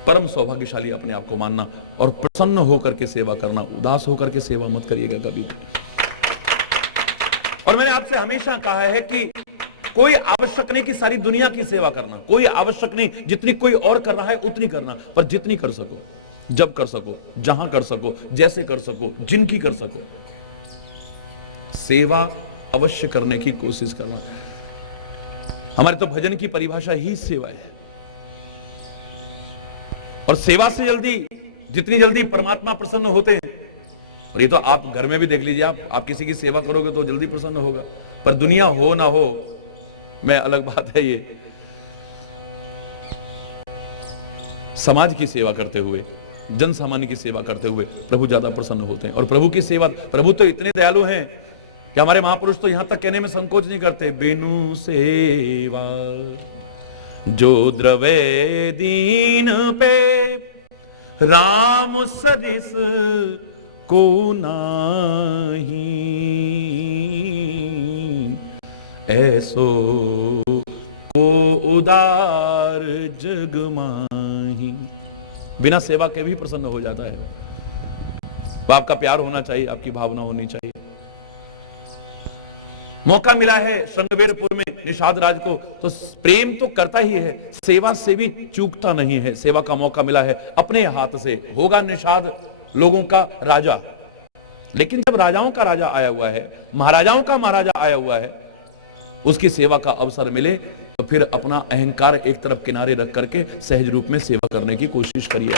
परम सौभाग्यशाली अपने आप को मानना और प्रसन्न होकर के सेवा करना। उदास होकर के सेवा मत करिएगा कभी भी। और मैंने आपसे हमेशा कहा है कि कोई आवश्यक नहीं कि सारी दुनिया की सेवा करना, कोई आवश्यक नहीं, जितनी कोई और कर रहा है उतनी करना, पर जितनी कर सको, जब कर सको, जहां कर सको, जैसे कर सको, जिनकी कर सको, सेवा अवश्य करने की कोशिश करना। हमारे तो भजन की परिभाषा ही सेवा है। और सेवा से जल्दी, जितनी जल्दी परमात्मा प्रसन्न होते हैं, और ये तो आप घर में भी देख लीजिए, आप किसी की सेवा करोगे तो जल्दी प्रसन्न होगा, पर दुनिया हो ना हो मैं अलग बात है। ये समाज की सेवा करते हुए, जन सामान्य की सेवा करते हुए प्रभु ज्यादा प्रसन्न होते हैं। और प्रभु की सेवा, प्रभु तो इतने दयालु हैं कि हमारे महापुरुष तो यहां तक कहने में संकोच नहीं करते, बेनु सेवा जो द्रवे दीन पे राम सरिस को नाही, ऐसो को उदार जग माही। बिना सेवा के भी प्रसन्न हो जाता है। वो आपका प्यार होना चाहिए, आपकी भावना होनी चाहिए। मौका मिला है श्रृंगवेरपुर में निषाद राज को, तो प्रेम तो करता ही है, सेवा से भी चूकता नहीं है। सेवा का मौका मिला है, अपने हाथ से होगा निषाद लोगों का राजा। लेकिन जब राजाओं का राजा आया हुआ है, महाराजाओं का महाराजा आया हुआ है, उसकी सेवा का अवसर मिले तो फिर अपना अहंकार एक तरफ किनारे रख करके सहज रूप में सेवा करने की कोशिश करिए।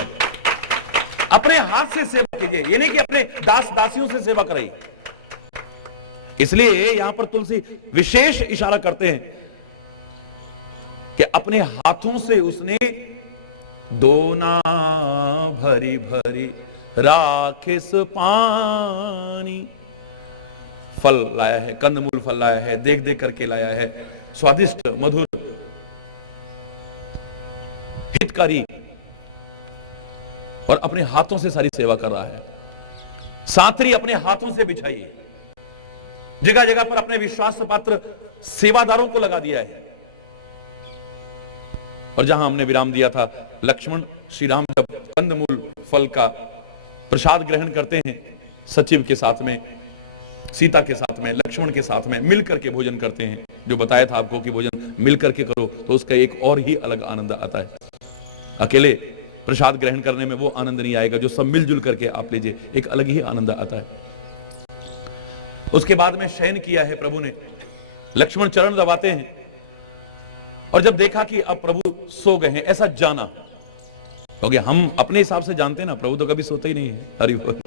अपने हाथ से सेवा कीजिए, ये नहीं कि अपने दास दासियों से सेवा कराइए। इसलिए यहां पर तुलसी विशेष इशारा करते हैं कि अपने हाथों से उसने दोना भरी भरी राखिस पानी, फल लाया है, कंदमूल फल लाया है, देख देख करके लाया है, स्वादिष्ट, मधुर, हितकारी, और अपने हाथों से सारी सेवा कर रहा है। सातरी अपने हाथों से बिछाइए, जगह जगह पर अपने विश्वास पात्र सेवादारों को लगा दिया है। और जहां हमने विराम दिया था, लक्ष्मण श्री राम जब कंदमूल फल का प्रसाद ग्रहण करते हैं, सचिव के साथ में, सीता के साथ में, लक्ष्मण के साथ में मिलकर के भोजन करते हैं। जो बताया था आपको कि भोजन मिलकर के करो तो उसका एक और ही अलग आनंद आता है। अकेले प्रसाद ग्रहण करने में वो आनंद नहीं आएगा, जो सब मिलजुल करके आप लीजिए, एक अलग ही आनंद आता है। उसके बाद में शयन किया है प्रभु ने, लक्ष्मण चरण दबाते हैं, और जब देखा कि अब प्रभु सो गए हैं, ऐसा जाना, क्योंकि हम अपने हिसाब से जानते हैं ना, प्रभु तो कभी सोते ही नहीं है। हरि बोल।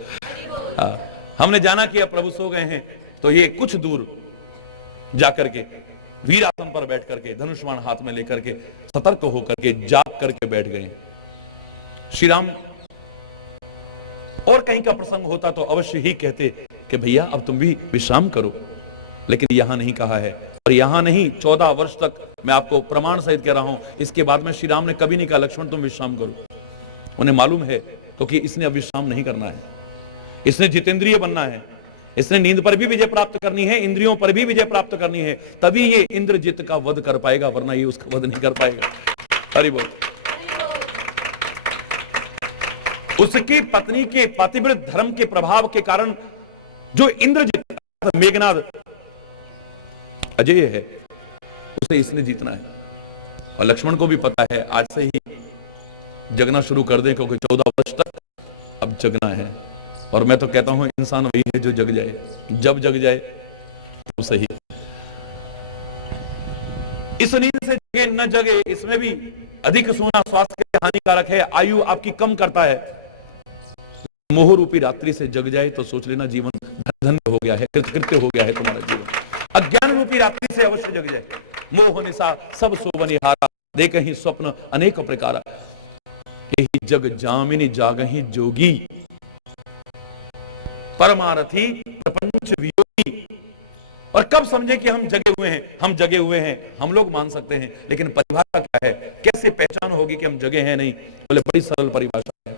हमने जाना कि अब प्रभु सो गए हैं, तो ये कुछ दूर जाकर के वीरासन पर बैठ करके, धनुष्मान हाथ में लेकर के, सतर्क होकर के, जाग करके बैठ गए। श्री राम और कहीं का प्रसंग होता तो अवश्य ही कहते कि भैया अब तुम भी विश्राम करो, लेकिन यहां नहीं कहा है। और यहां नहीं, 14 वर्ष तक मैं आपको प्रमाण सहित कह रहा हूं, इसके बाद में श्री राम ने कभी नहीं कहा लक्ष्मण तुम विश्राम करो। उन्हें मालूम है, क्योंकि इसने अब विश्राम नहीं करना है, इसने जितेंद्रिय बनना है, इसने नींद पर भी विजय प्राप्त करनी है, इंद्रियों पर भी विजय प्राप्त करनी है, तभी ये इंद्रजित का वध कर पाएगा, वरना ये उसका वध नहीं कर पाएगा। हरि बोल। उसकी पत्नी के पतिव्रत धर्म के प्रभाव के कारण जो इंद्रजीत मेघनाद अजय है, उसे इसने जीतना है। और लक्ष्मण को भी पता है आज से ही जगना शुरू कर दें, क्योंकि 14 वर्ष तक अब जगना है। और मैं तो कहता हूं इंसान वही है जो जग जाए, जब जग जाए तो सही। इस नींद से जगे न जगे, इसमें भी अधिक सोना स्वास्थ्य के लिए हानिकारक है, आयु आपकी कम करता है। मोह रूपी रात्रि से जग जाए तो सोच लेना जीवन धन्य हो गया है, कृतकृत्य हो गया है तुम्हारा जीवन। अज्ञान रूपी रात्रि से अवश्य जग जाए। मोह निशा सब सोवनिहारा, देख ही स्वप्न अनेक प्रकार, यही जग जामिनी जागही जोगी, परमारथी प्रपंच वियोगी। और कब समझे कि हम जगे हुए हैं? हम जगे हुए हैं हम लोग मान सकते हैं, लेकिन परिभाषा क्या है? कैसे पहचान होगी कि हम जगे हैं नहीं? बोले बड़ी सरल परिभाषा है,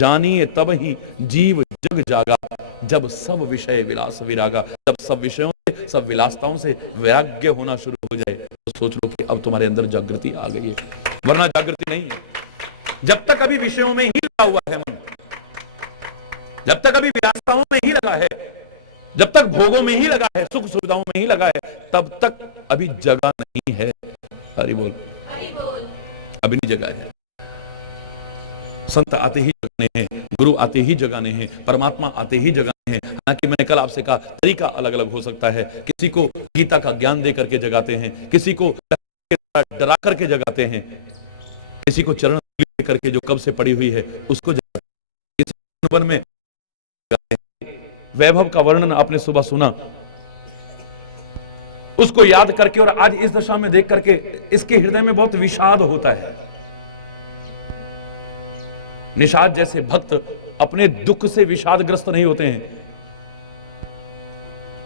जानिए तब ही जीव जग जागा, जब सब विषय विलास विरागा। जब सब विषयों से, सब विलासताओं से वैराग्य होना शुरू हो जाए तो सोच लो कि अब तुम्हारे अंदर जागृति आ गई है, वरना जागृति नहीं है। जब तक अभी विषयों में ही लगा हुआ है मन, जब तक अभी विलासताओं में ही लगा है, जब तक भोगों में ही लगा है, सुख सुविधाओं में ही लगा है, तब तक अभी जगा नहीं है। हरि बोल, अभी नहीं जगा है। संत आते ही जगाने हैं, गुरु आते ही जगाने हैं, परमात्मा आते ही जगाने हैं। हालांकि मैंने कल आपसे कहा तरीका अलग अलग हो सकता है। किसी को गीता का ज्ञान दे करके जगाते हैं, किसी को डरा करके जगाते हैं, किसी को चरण करके जो कब से पड़ी हुई है उसको जगाते हैं, किसी वन में वैभव का वर्णन आपने सुबह सुना, उसको याद करके और आज इस दशा में देख करके इसके हृदय में बहुत विषाद होता है। निषाद जैसे भक्त अपने दुख से विषादग्रस्त नहीं होते हैं।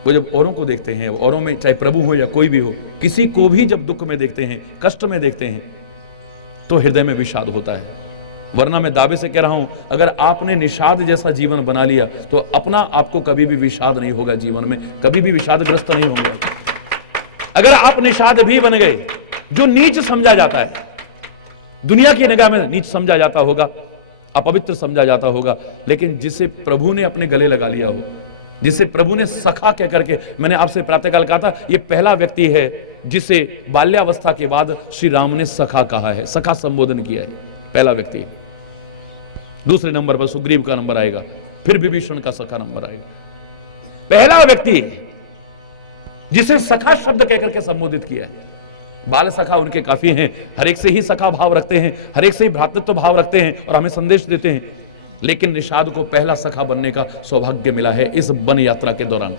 वो जब औरों को देखते हैं, औरों में चाहे प्रभु हो या कोई भी हो, किसी को भी जब दुख में देखते हैं, कष्ट में देखते हैं, तो हृदय में विषाद होता है। वरना मैं दावे से कह रहा हूं, अगर आपने निषाद जैसा जीवन बना लिया तो अपना आपको कभी भी विषाद नहीं होगा, जीवन में कभी भी विषादग्रस्त नहीं होंगे। अगर आप निषाद भी बन गए, जो नीच समझा जाता है, दुनिया की निगाह में नीच समझा जाता होगा, अपवित्र समझा जाता होगा, लेकिन जिसे प्रभु ने अपने गले लगा लिया हो, जिसे प्रभु ने सखा कह करके, मैंने आपसे प्रातःकाल कहा था, यह पहला व्यक्ति है जिसे बाल्यावस्था के बाद श्री राम ने सखा कहा है, सखा संबोधन किया है, पहला व्यक्ति। दूसरे नंबर पर सुग्रीव का नंबर आएगा, फिर विभीषण का सखा नंबर आएगा। पहला व्यक्ति जिसे सखा शब्द कहकर के संबोधित किया है। बाल सखा उनके काफी हैं, हर एक से ही सखा भाव रखते हैं, हर एक से ही भ्रातृत्व भाव रखते हैं और हमें संदेश देते हैं, लेकिन निषाद को पहला सखा बनने का सौभाग्य मिला है इस वन यात्रा के दौरान।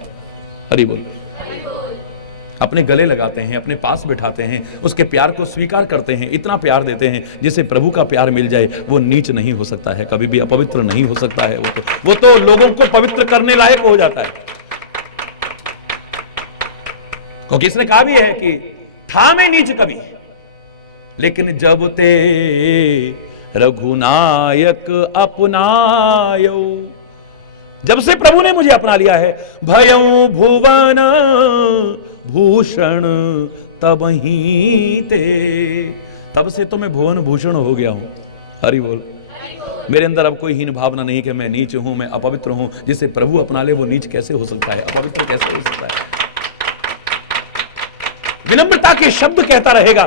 हरि बोल। अपने गले लगाते हैं, अपने पास बिठाते हैं, उसके प्यार को स्वीकार करते हैं, इतना प्यार देते हैं जिसे प्रभु का प्यार मिल जाए वो नीच नहीं हो सकता है, कभी भी अपवित्र नहीं हो सकता है। वो तो लोगों को पवित्र करने लायक हो जाता है। क्योंकि इसने कहा भी है कि था मैं नीच कभी, लेकिन जब ते रघुनायक अपनायो, जब से प्रभु ने मुझे अपना लिया है, भयं भुवन भूषण तब ही ते, तब से तो मैं भुवन भूषण हो गया हूं। हरि बोल। मेरे अंदर अब कोई हीन भावना नहीं कि मैं नीच हूं, मैं अपवित्र हूं। जिसे प्रभु अपना ले वो नीच कैसे हो सकता है, अपवित्र कैसे हो सकता है? विनम्रता के शब्द कहता रहेगा।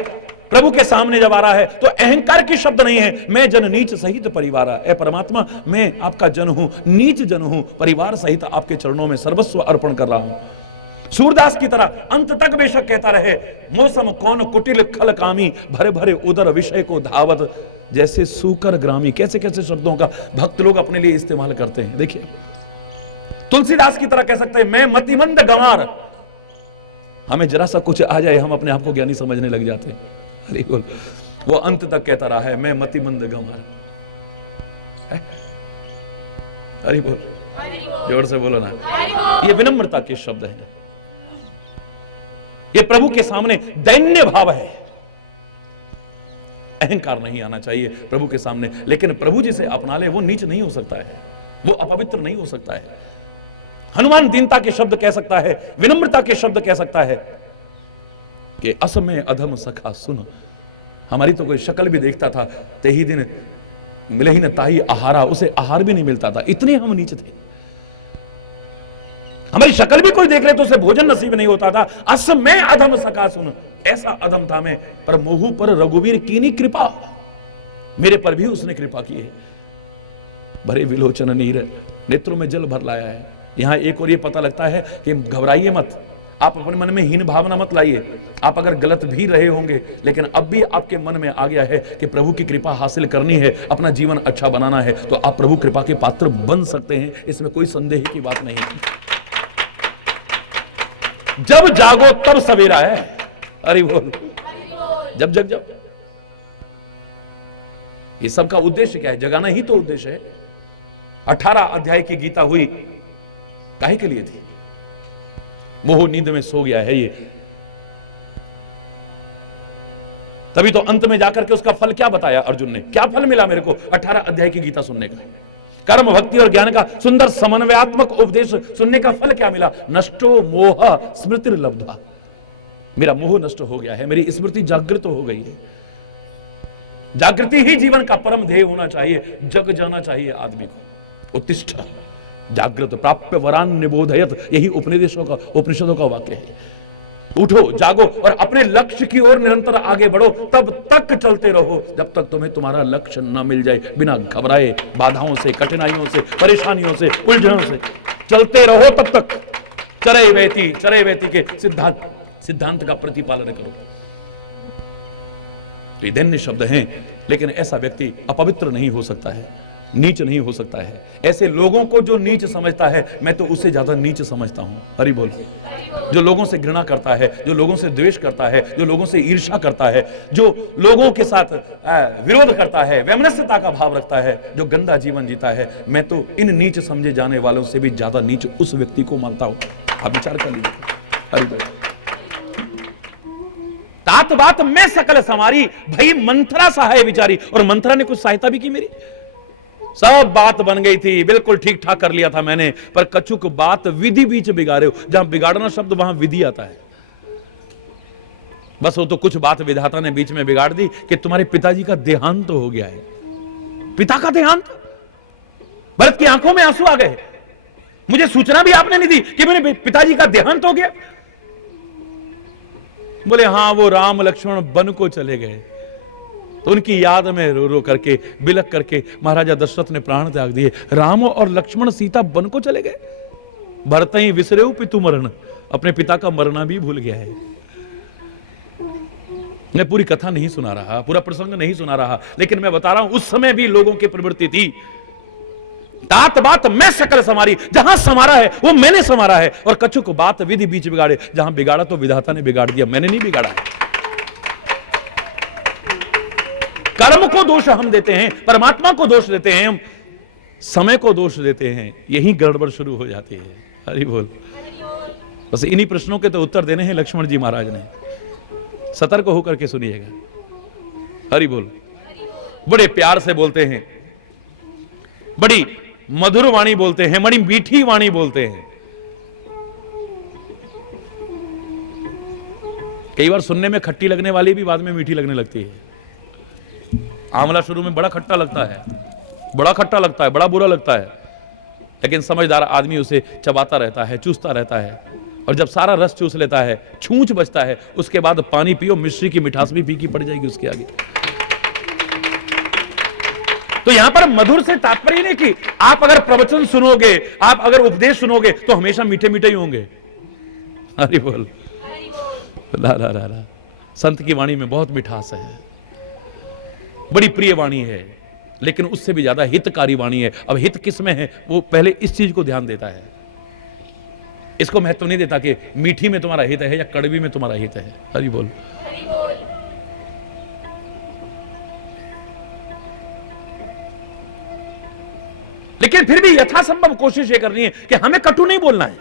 प्रभु के सामने जब आ रहा है तो अहंकार के शब्द नहीं है, मैं जन नीच सहित परिवार, ए परमात्मा मैं आपका जन हूं, नीच जन हूं, परिवार सहित आपके चरणों में सर्वस्व अर्पण कर रहा हूं। सूरदास की तरह अंत तक बेशक कहता रहे, मौसम कौन कुटिल खल कामी, भरे भरे उदर विषय को धावत, जैसे सूकर ग्रामी। कैसे कैसे शब्दों का भक्त लोग अपने लिए इस्तेमाल करते हैं। देखिए, तुलसीदास की तरह कह सकते हैं, मैं मतिमंद गंवार। हमें जरा सा कुछ आ जाए, हम अपने आप को ज्ञानी समझने लग जाते हैं। हरि बोल। वो अंत तक कहता रहा है, मैं मतिमंद गंवार। हरि बोल, जोर से बोलो ना। ये विनम्रता के शब्द हैं, ये प्रभु के सामने दैन्य भाव है। अहंकार नहीं आना चाहिए प्रभु के सामने, लेकिन प्रभु जिसे अपना ले वो नीच नहीं हो सकता है, वो अपवित्र नहीं हो सकता है। हनुमान दीनता के शब्द कह सकता है, विनम्रता के शब्द कह सकता है कि असमय अधम सखा सुन। हमारी तो कोई शक्ल भी देखता था, ते ही दिन मिले ही न ताई आहारा, उसे आहार भी नहीं मिलता था, इतने हम नीच थे। हमारी शक्ल भी कोई देख ले तो उसे भोजन नसीब नहीं होता था। अस मैं अधम सका सुन, ऐसा अधम था मैं, पर मोहू पर रघुवीर कीनी कृपा, मेरे पर भी उसने कृपा की है। भरे विलोचन नीर, नेत्रों में जल भर लाया है। यहां एक और ये पता लगता है कि घबराइए मत, आप अपने मन में हीन भावना मत लाइए। आप अगर गलत भी रहे होंगे, लेकिन अब भी आपके मन में आ गया है कि प्रभु की कृपा हासिल करनी है, अपना जीवन अच्छा बनाना है, तो आप प्रभु कृपा के पात्र बन सकते हैं, इसमें कोई संदेह की बात नहीं। जब जागो तब सवेरा है, अरे बोल, जब जग जब। ये सबका उद्देश्य क्या है? जगाना ही तो उद्देश्य है। 18 अध्याय की गीता हुई काहे के लिए थी? मोह नींद में सो गया है ये, तभी तो अंत में जाकर के उसका फल क्या बताया अर्जुन ने? क्या फल मिला मेरे को 18 अध्याय की गीता सुनने का? कर्म भक्ति और ज्ञान का सुंदर समन्वयात्मक उपदेश सुनने का फल क्या मिला? नष्टो मोह स्मृति लब्धा, मेरा मोह नष्ट हो गया है, मेरी स्मृति जागृत हो गई है। जागृति ही जीवन का परम ध्येय होना चाहिए, जग जाना चाहिए आदमी को। उत्तिष्ठ जागृत प्राप्य वरान निबोधयत, यही उपनिषदों का वाक्य है। उठो, जागो और अपने लक्ष्य की ओर निरंतर आगे बढ़ो, तब तक चलते रहो जब तक तुम्हें तुम्हारा लक्ष्य न मिल जाए। बिना घबराए, बाधाओं से, कठिनाइयों से, परेशानियों से, उलझनों से चलते रहो तब तक। चरे वेती के सिद्धांत का प्रतिपालन करो। तो ये दैन्य शब्द हैं, लेकिन ऐसा व्यक्ति अपवित्र नहीं हो सकता है, नीच नहीं हो सकता है। ऐसे लोगों को जो नीच समझता है, मैं तो उससे ज्यादा नीच समझता हूं। हरि बोल। जो लोगों से घृणा करता है, जो लोगों से द्वेष करता है, जो लोगों से ईर्ष्या करता है, जो लोगों के साथ विरोध करता है, वैमनस्यता का भाव रखता है, जो गंदा जीवन जीता है, मैं तो इन नीच समझे जाने वालों से भी ज्यादा नीच उस व्यक्ति को मानता हूं। आप विचार कर लीजिए। हरि बोल। तात बात मैं सकल समारी, भाई मंथरा सहाय विचारी। और मंथरा ने कुछ सहायता भी की मेरी, सब बात बन गई थी, बिल्कुल ठीक ठाक कर लिया था मैंने, पर कछुक बात विधि बीच बिगाड़े हो। जहां बिगाड़ना शब्द वहां विधि आता है। बस वो तो कुछ बात विधाता ने बीच में बिगाड़ दी कि तुम्हारे पिताजी का देहांत तो हो गया है। पिता का देहांत? भरत की आंखों में आंसू आ गए। मुझे सूचना भी आपने नहीं दी कि मेरे पिताजी का देहांत हो गया। बोले हां, वो राम लक्ष्मण वन को चले गए, तो उनकी याद में रो रो करके, बिलक करके महाराजा दशरथ ने प्राण त्याग दिए। राम और लक्ष्मण सीता वन को चले गए। भरत ही विसरेऊ पितु मरण, अपने पिता का मरना भी भूल गया है। मैं पूरी कथा नहीं सुना रहा, पूरा प्रसंग नहीं सुना रहा, लेकिन मैं बता रहा हूं उस समय भी लोगों की प्रवृत्ति थी। तात बात मैं सकल समारी, जहां समारा है वो मैंने समारा है। और कछुक बात विधि बीच बिगाड़े, जहां बिगाड़ा तो विधाता ने बिगाड़ दिया, मैंने नहीं बिगाड़ा है। कर्म को दोष हम देते हैं, परमात्मा को दोष देते हैं, हम समय को दोष देते हैं, यही गड़बड़ शुरू हो जाती है। हरि बोल। बस इन्हीं प्रश्नों के तो उत्तर देने हैं लक्ष्मण जी महाराज ने। सतर्क होकर के सुनिएगा। हरि बोल। बड़े प्यार से बोलते हैं, बड़ी मधुर वाणी बोलते हैं, बड़ी मीठी वाणी बोलते हैं। कई बार सुनने में खट्टी लगने वाली भी बाद में मीठी लगने लगती है। आंवला शुरू में बड़ा खट्टा लगता है, बड़ा खट्टा लगता है, बड़ा बुरा लगता है, लेकिन समझदार आदमी उसे चबाता रहता है, चूसता रहता है, और जब सारा रस चूस लेता है, छूंछ बचता है, उसके बाद पानी पियो, मिश्री की मिठास भी फीकी पड़ जाएगी उसके आगे। तो यहां पर मधुर से तात्पर्य नहीं कि आप अगर प्रवचन सुनोगे, आप अगर उपदेश सुनोगे तो हमेशा मीठे मीठे ही होंगे। हरि बोल। ला ला ला ला। संत की वाणी में बहुत मिठास है, बड़ी प्रिय वाणी है, लेकिन उससे भी ज्यादा हितकारी वाणी है। अब हित किस में है, वो पहले इस चीज को ध्यान देता है, इसको महत्व नहीं देता कि मीठी में तुम्हारा हित है या कड़वी में तुम्हारा हित है। हरि बोल। लेकिन फिर भी यथासंभव कोशिश ये करनी है कि हमें कटु नहीं बोलना है,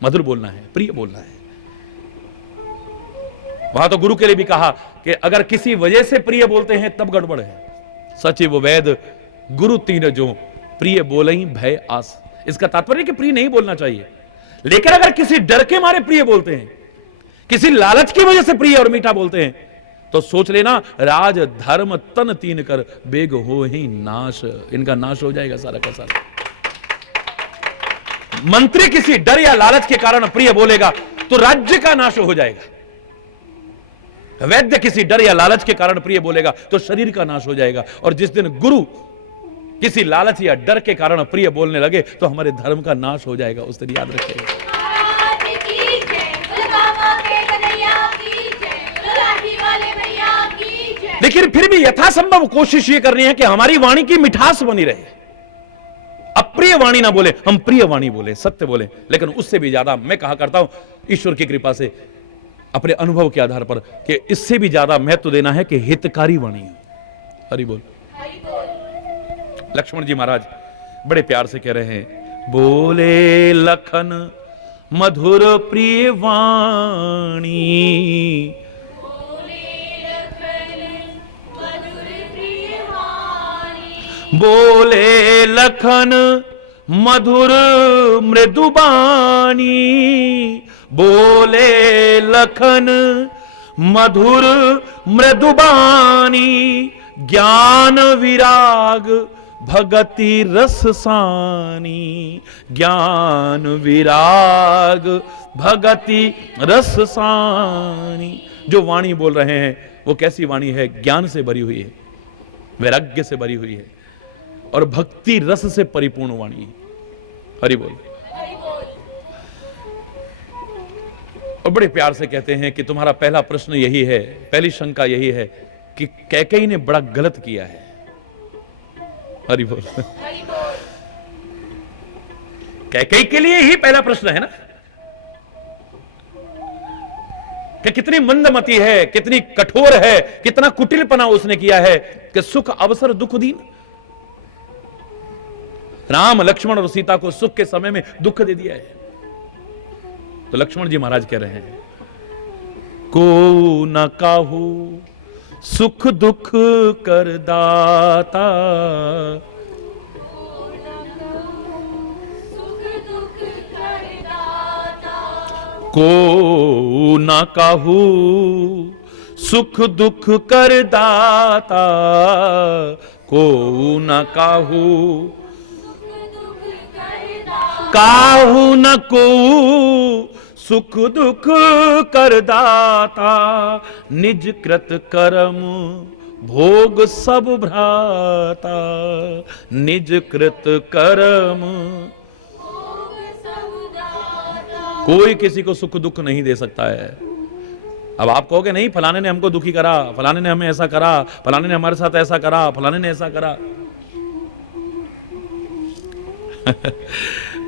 मधुर बोलना है, प्रिय बोलना है। वहां तो गुरु के लिए भी कहा कि अगर किसी वजह से प्रिय बोलते हैं तब गड़बड़ है। सचिव वेद गुरु तीन जो प्रिय बोलई भय आस। इसका तात्पर्य कि प्रिय नहीं बोलना चाहिए, लेकिन अगर किसी डर के मारे प्रिय बोलते हैं, किसी लालच की वजह से प्रिय और मीठा बोलते हैं, तो सोच लेना, राज धर्म तन तीन कर, बेग हो ही नाश। इनका नाश हो जाएगा सारा का सारा। मंत्री किसी डर या लालच के कारण प्रिय बोलेगा तो राज्य का नाश हो जाएगा। वैद्य किसी डर या लालच के कारण प्रिय बोलेगा तो शरीर का नाश हो जाएगा। और जिस दिन गुरु किसी लालच या डर के कारण प्रिय बोलने लगे तो हमारे धर्म का नाश हो जाएगा। उस दिन याद रखिएगा। लेकिन फिर भी यथासंभव कोशिश ये करनी है कि हमारी वाणी की मिठास बनी रहे। अप्रिय वाणी ना बोले, हम प्रिय वाणी बोले, सत्य बोले। लेकिन उससे भी ज्यादा मैं कहा करता हूं ईश्वर की कृपा से, अपने अनुभव के आधार पर, कि इससे भी ज्यादा महत्व देना है कि हितकारी वाणी है। हरि बोल। लक्ष्मण जी महाराज बड़े प्यार से कह रहे हैं, बोले लखन मधुर प्रिय वाणी, बोले लखन मधुर मृदुबानी, बोले लखन मधुर मृदुबानी, ज्ञान विराग भगति रससानी, ज्ञान विराग भगति रससानी। जो वाणी बोल रहे हैं वो कैसी वाणी है? ज्ञान से भरी हुई है, वैराग्य से भरी हुई है और भक्ति रस से परिपूर्ण वाणी है। हरि बोल। और बड़े प्यार से कहते हैं कि तुम्हारा पहला प्रश्न यही है, पहली शंका यही है कि कैकेयी ने बड़ा गलत किया है। हरि बोल। कैकेयी के लिए ही पहला प्रश्न है ना, कि कितनी मंदमती है, कितनी कठोर है, कितना कुटिलपना उसने किया है कि सुख अवसर दुख दीन। राम लक्ष्मण और सीता को सुख के समय में दुख दे दिया है। तो लक्ष्मण जी महाराज कह रहे हैं, को न काहू सुख दुख कर दाता, को न काहू सुख दुख कर दाता, को न काहू काहू न को सुख दुख कर दाता, निज कृत कर्म भोग सब भ्राता, निज कृत कर्म। कोई किसी को सुख दुख नहीं दे सकता है। अब आप कहोगे नहीं, फलाने ने हमको दुखी करा, फलाने ने हमें ऐसा करा, फलाने ने हमारे साथ ऐसा करा, फलाने ने ऐसा करा।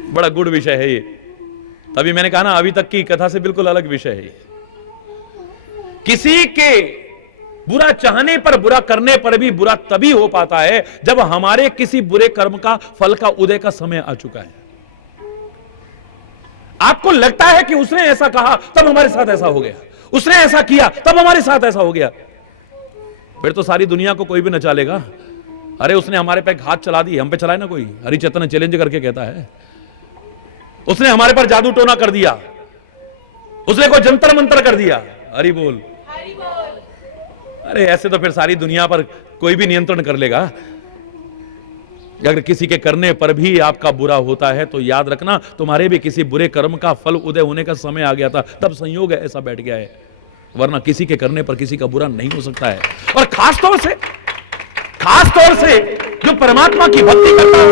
बड़ा गुड विषय है ये। तभी मैंने कहा ना, अभी तक की कथा से बिल्कुल अलग विषय है ये। किसी के बुरा चाहने पर, बुरा करने पर भी बुरा तभी हो पाता है जब हमारे किसी बुरे कर्म का फल का उदय का समय आ चुका है। आपको लगता है कि उसने ऐसा कहा तब हमारे साथ ऐसा हो गया, उसने ऐसा किया तब हमारे साथ ऐसा हो गया, फिर तो सारी दुनिया को कोई भी नचा लेगा। अरे उसने हमारे पे हाथ चला दी, हम पे चलाए ना कोई। हरिचेतन चैलेंज करके कहता है, उसने हमारे पर जादू टोना कर दिया, उसने कोई जंतर मंतर कर दिया। हरि बोल। अरे ऐसे तो फिर सारी दुनिया पर कोई भी नियंत्रण कर लेगा। अगर किसी के करने पर भी आपका बुरा होता है तो याद रखना, तुम्हारे भी किसी बुरे कर्म का फल उदय होने का समय आ गया था, तब संयोग है ऐसा बैठ गया है, वरना किसी के करने पर किसी का बुरा नहीं हो सकता है। और खास तौर से जो परमात्मा की भक्ति करता है,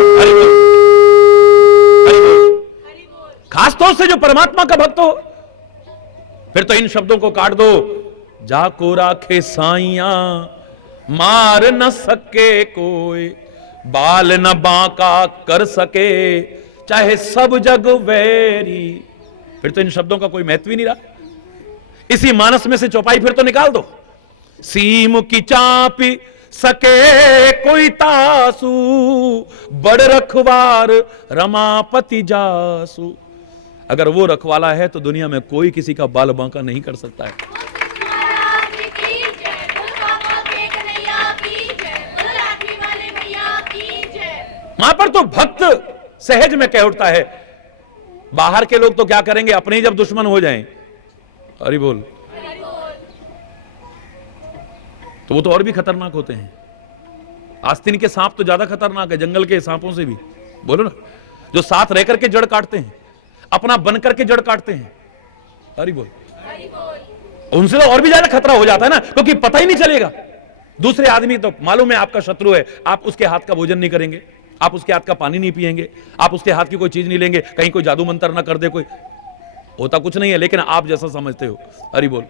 खास तौर से जो परमात्मा का भक्त हो, फिर तो इन शब्दों को काट दो। जाको राखे साइया मार न सके कोई, बाल न बांका कर सके चाहे सब जग वैरी। फिर तो इन शब्दों का कोई महत्व ही नहीं रहा। इसी मानस में से चौपाई फिर तो निकाल दो। सीम की चापी सके कोई तासु, बड़ रखवार रमापति जासु। अगर वो रखवाला है तो दुनिया में कोई किसी का बाल बांका नहीं कर सकता है। वहां पर तो भक्त सहज में कह उठता है। बाहर के लोग तो क्या करेंगे, अपने ही जब दुश्मन हो जाएं। हरि बोल। तो वो तो और भी खतरनाक होते हैं। आस्तीन के सांप तो ज्यादा खतरनाक है जंगल के सांपों से भी, बोलो ना, जो साथ रह करके जड़ काटते हैं, अपना बन करके जड़ काटते हैं। हरि बोल। उनसे तो और भी ज्यादा खतरा हो जाता है ना, क्योंकि पता ही नहीं चलेगा। दूसरे आदमी तो मालूम है आपका शत्रु है, आप उसके हाथ का भोजन नहीं करेंगे, आप उसके हाथ का पानी नहीं पिएंगे, आप उसके हाथ की कोई चीज नहीं लेंगे, कहीं कोई जादू मंत्र ना कर दे, कोई होता कुछ नहीं है, लेकिन आप जैसा समझते हो। हरि बोल।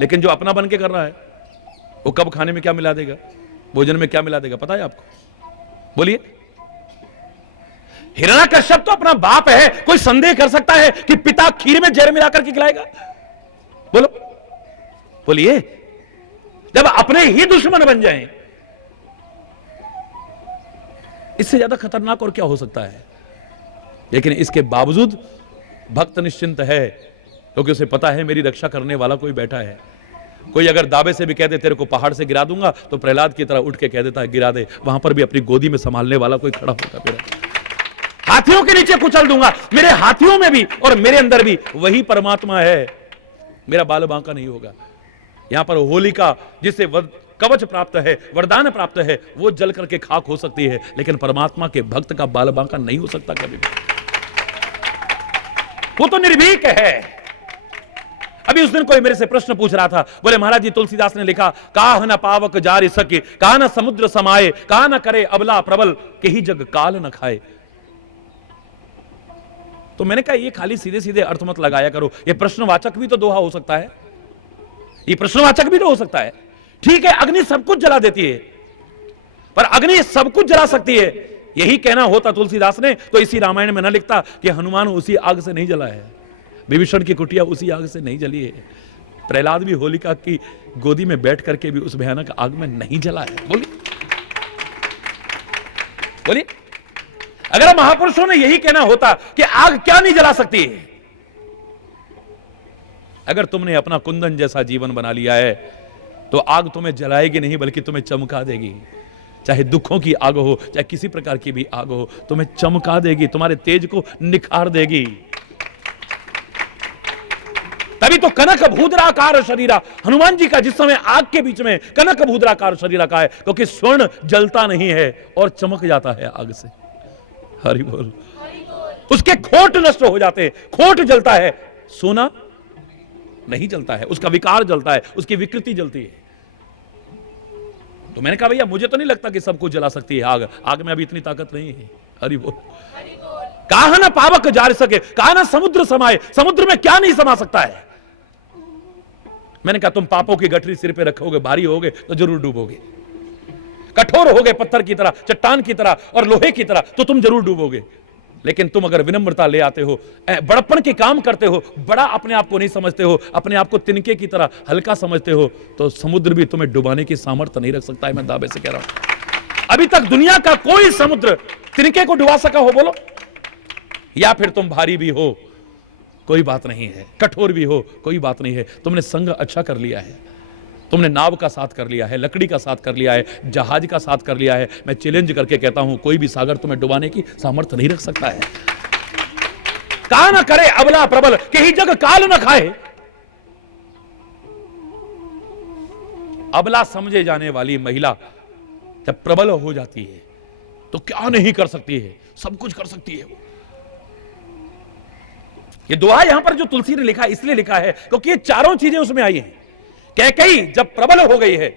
लेकिन जो अपना बन के कर रहा है, वो कब खाने में क्या मिला देगा, भोजन में क्या मिला देगा, पता है आपको? बोलिए। हिरण्याकश्यप तो अपना बाप है, कोई संदेह कर सकता है कि पिता खीर में जहर मिलाकर के खिलाएगा? बोलो, बोलिए। जब अपने ही दुश्मन बन जाएं, इससे ज्यादा खतरनाक और क्या हो सकता है? लेकिन इसके बावजूद भक्त निश्चिंत है, क्योंकि उसे पता है मेरी रक्षा करने वाला कोई बैठा है। कोई अगर दावे से भी कह दे तेरे को पहाड़ से गिरा दूंगा, तो प्रहलाद की तरह उठ के कह देता है गिरा दे, वहां पर भी अपनी गोदी में संभालने वाला कोई खड़ा होगा। मेरा हाथियों के नीचे कुचल दूंगा, मेरे हाथियों में भी और मेरे अंदर भी वही परमात्मा है, मेरा बाल बांका नहीं होगा। यहां पर होलिका जिसे कवच प्राप्त है, वरदान प्राप्त है, वो जल करके खाक हो सकती है, लेकिन परमात्मा के भक्त का बाल बांका नहीं हो सकता कभी भी। वो तो निर्भीक है। अभी उस दिन कोई मेरे से प्रश्न पूछ रहा था, बोले महाराज जी तुलसीदास ने लिखा, काह न पावक जारि सके, काह न समुद्र समाये, काह न करे अबला प्रबल, के ही जग काल न खाए। तो मैंने कहा ये खाली सीधे सीधे अर्थ मत लगाया करो, ये प्रश्नवाचक भी तो दोहा हो सकता है, ये प्रश्नवाचक भी तो हो सकता है। ठीक है, अग्नि सब कुछ जला देती है, पर अग्नि सब कुछ जला सकती है, यही कहना होता तुलसीदास ने तो इसी रामायण में न लिखता कि हनुमान उसी आग से नहीं जला है, विभीषण की कुटिया उसी आग से नहीं जली है, प्रहलाद भी होलिका की गोदी में बैठ करके भी उस भयानक आग में नहीं जला है। बोलिए, बोलिए। अगर महापुरुषों ने यही कहना होता कि आग क्या नहीं जला सकती है, अगर तुमने अपना कुंदन जैसा जीवन बना लिया है तो आग तुम्हें जलाएगी नहीं बल्कि तुम्हें चमका देगी। चाहे दुखों की आग हो, चाहे किसी प्रकार की भी आग हो, तुम्हें चमका देगी, तुम्हारे तेज को निखार देगी। तभी तो कनक भूद्राकार शरीरा, हनुमान जी का जिस समय आग के बीच में कनक भूद्राकार शरीरा का है, क्योंकि स्वर्ण जलता नहीं है और चमक जाता है आग से। हरि बोल। उसके खोट नष्ट हो जाते हैं, खोट जलता है, सोना नहीं जलता है, उसका विकार जलता है, उसकी विकृति जलती है। तो मैंने कहा भैया मुझे तो नहीं लगता कि सब कुछ जला सकती है आग, आग में अभी इतनी ताकत नहीं है। हरि बोल। कहा ना पावक जार सके, कहा ना समुद्र समाये, समुद्र में क्या नहीं समा सकता है। मैंने कहा तुम पापों की गठरी सिर पे रखोगे, भारी होगे तो जरूर डूबोगे, कठोर होगे पत्थर की तरह, चट्टान की तरह और लोहे की तरह तो तुम जरूर डूबोगे। लेकिन तुम अगर विनम्रता ले आते हो, बड़प्पन के काम करते हो, बड़ा अपने आप को नहीं समझते हो, अपने आप को तिनके की तरह हल्का समझते हो, तो समुद्र भी तुम्हें डुबाने की सामर्थ्य नहीं रख सकता है। मैं दावे से कह रहा हूं, अभी तक दुनिया का कोई समुद्र तिनके को डुबा सका हो? बोलो। या फिर तुम भारी भी हो कोई बात नहीं है, कठोर भी हो कोई बात नहीं है, तुमने संग अच्छा कर लिया है, तुमने नाव का साथ कर लिया है, लकड़ी का साथ कर लिया है, जहाज का साथ कर लिया है। मैं चैलेंज करके कहता हूं कोई भी सागर तुम्हें डुबाने की सामर्थ्य नहीं रख सकता है। का न करे अबला प्रबल, के ही जग काल न खाए। अबला समझे जाने वाली महिला जब प्रबल हो जाती है तो क्या नहीं कर सकती है, सब कुछ कर सकती है वो। ये दुआ यहां पर जो तुलसी ने लिखा इसलिए लिखा है क्योंकि ये चारों चीजें उसमें आई हैं। कैकेयी जब प्रबल हो गई है,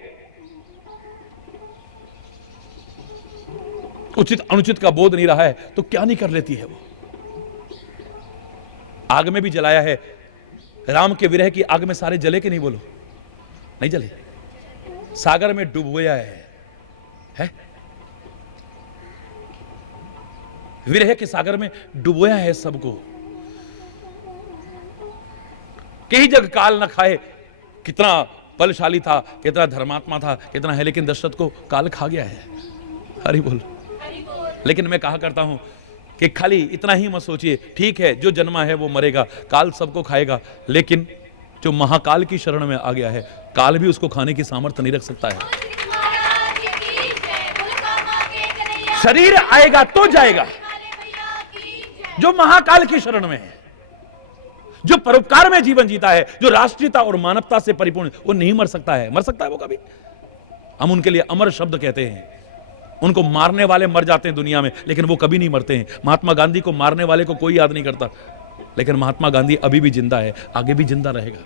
उचित अनुचित का बोध नहीं रहा है, तो क्या नहीं कर लेती है वो। आग में भी जलाया है, राम के विरह की आग में सारे जले के नहीं? बोलो, नहीं जले। सागर में डुबोया है? विरह के सागर में डुबोया है सबको। कहीं जग काल न खाए, कितना बलशाली था, कितना धर्मात्मा था, कितना है, लेकिन दशरथ को काल खा गया है। हरि बोल। लेकिन मैं कहा करता हूं कि खाली इतना ही मत सोचिए, ठीक है जो जन्मा है वो मरेगा, काल सबको खाएगा, लेकिन जो महाकाल की शरण में आ गया है, काल भी उसको खाने की सामर्थ्य नहीं रख सकता है। शरीर आएगा तो जाएगा, जो महाकाल की शरण में है, जो परोपकार में जीवन जीता है, जो राष्ट्रीयता और मानवता से परिपूर्ण, वो नहीं मर सकता है। मर सकता है वो कभी? हम उनके लिए अमर शब्द कहते हैं। उनको मारने वाले मर जाते हैं दुनिया में, लेकिन वो कभी नहीं मरते हैं। महात्मा गांधी को मारने वाले को कोई याद नहीं करता, लेकिन महात्मा गांधी अभी भी जिंदा है, आगे भी जिंदा रहेगा।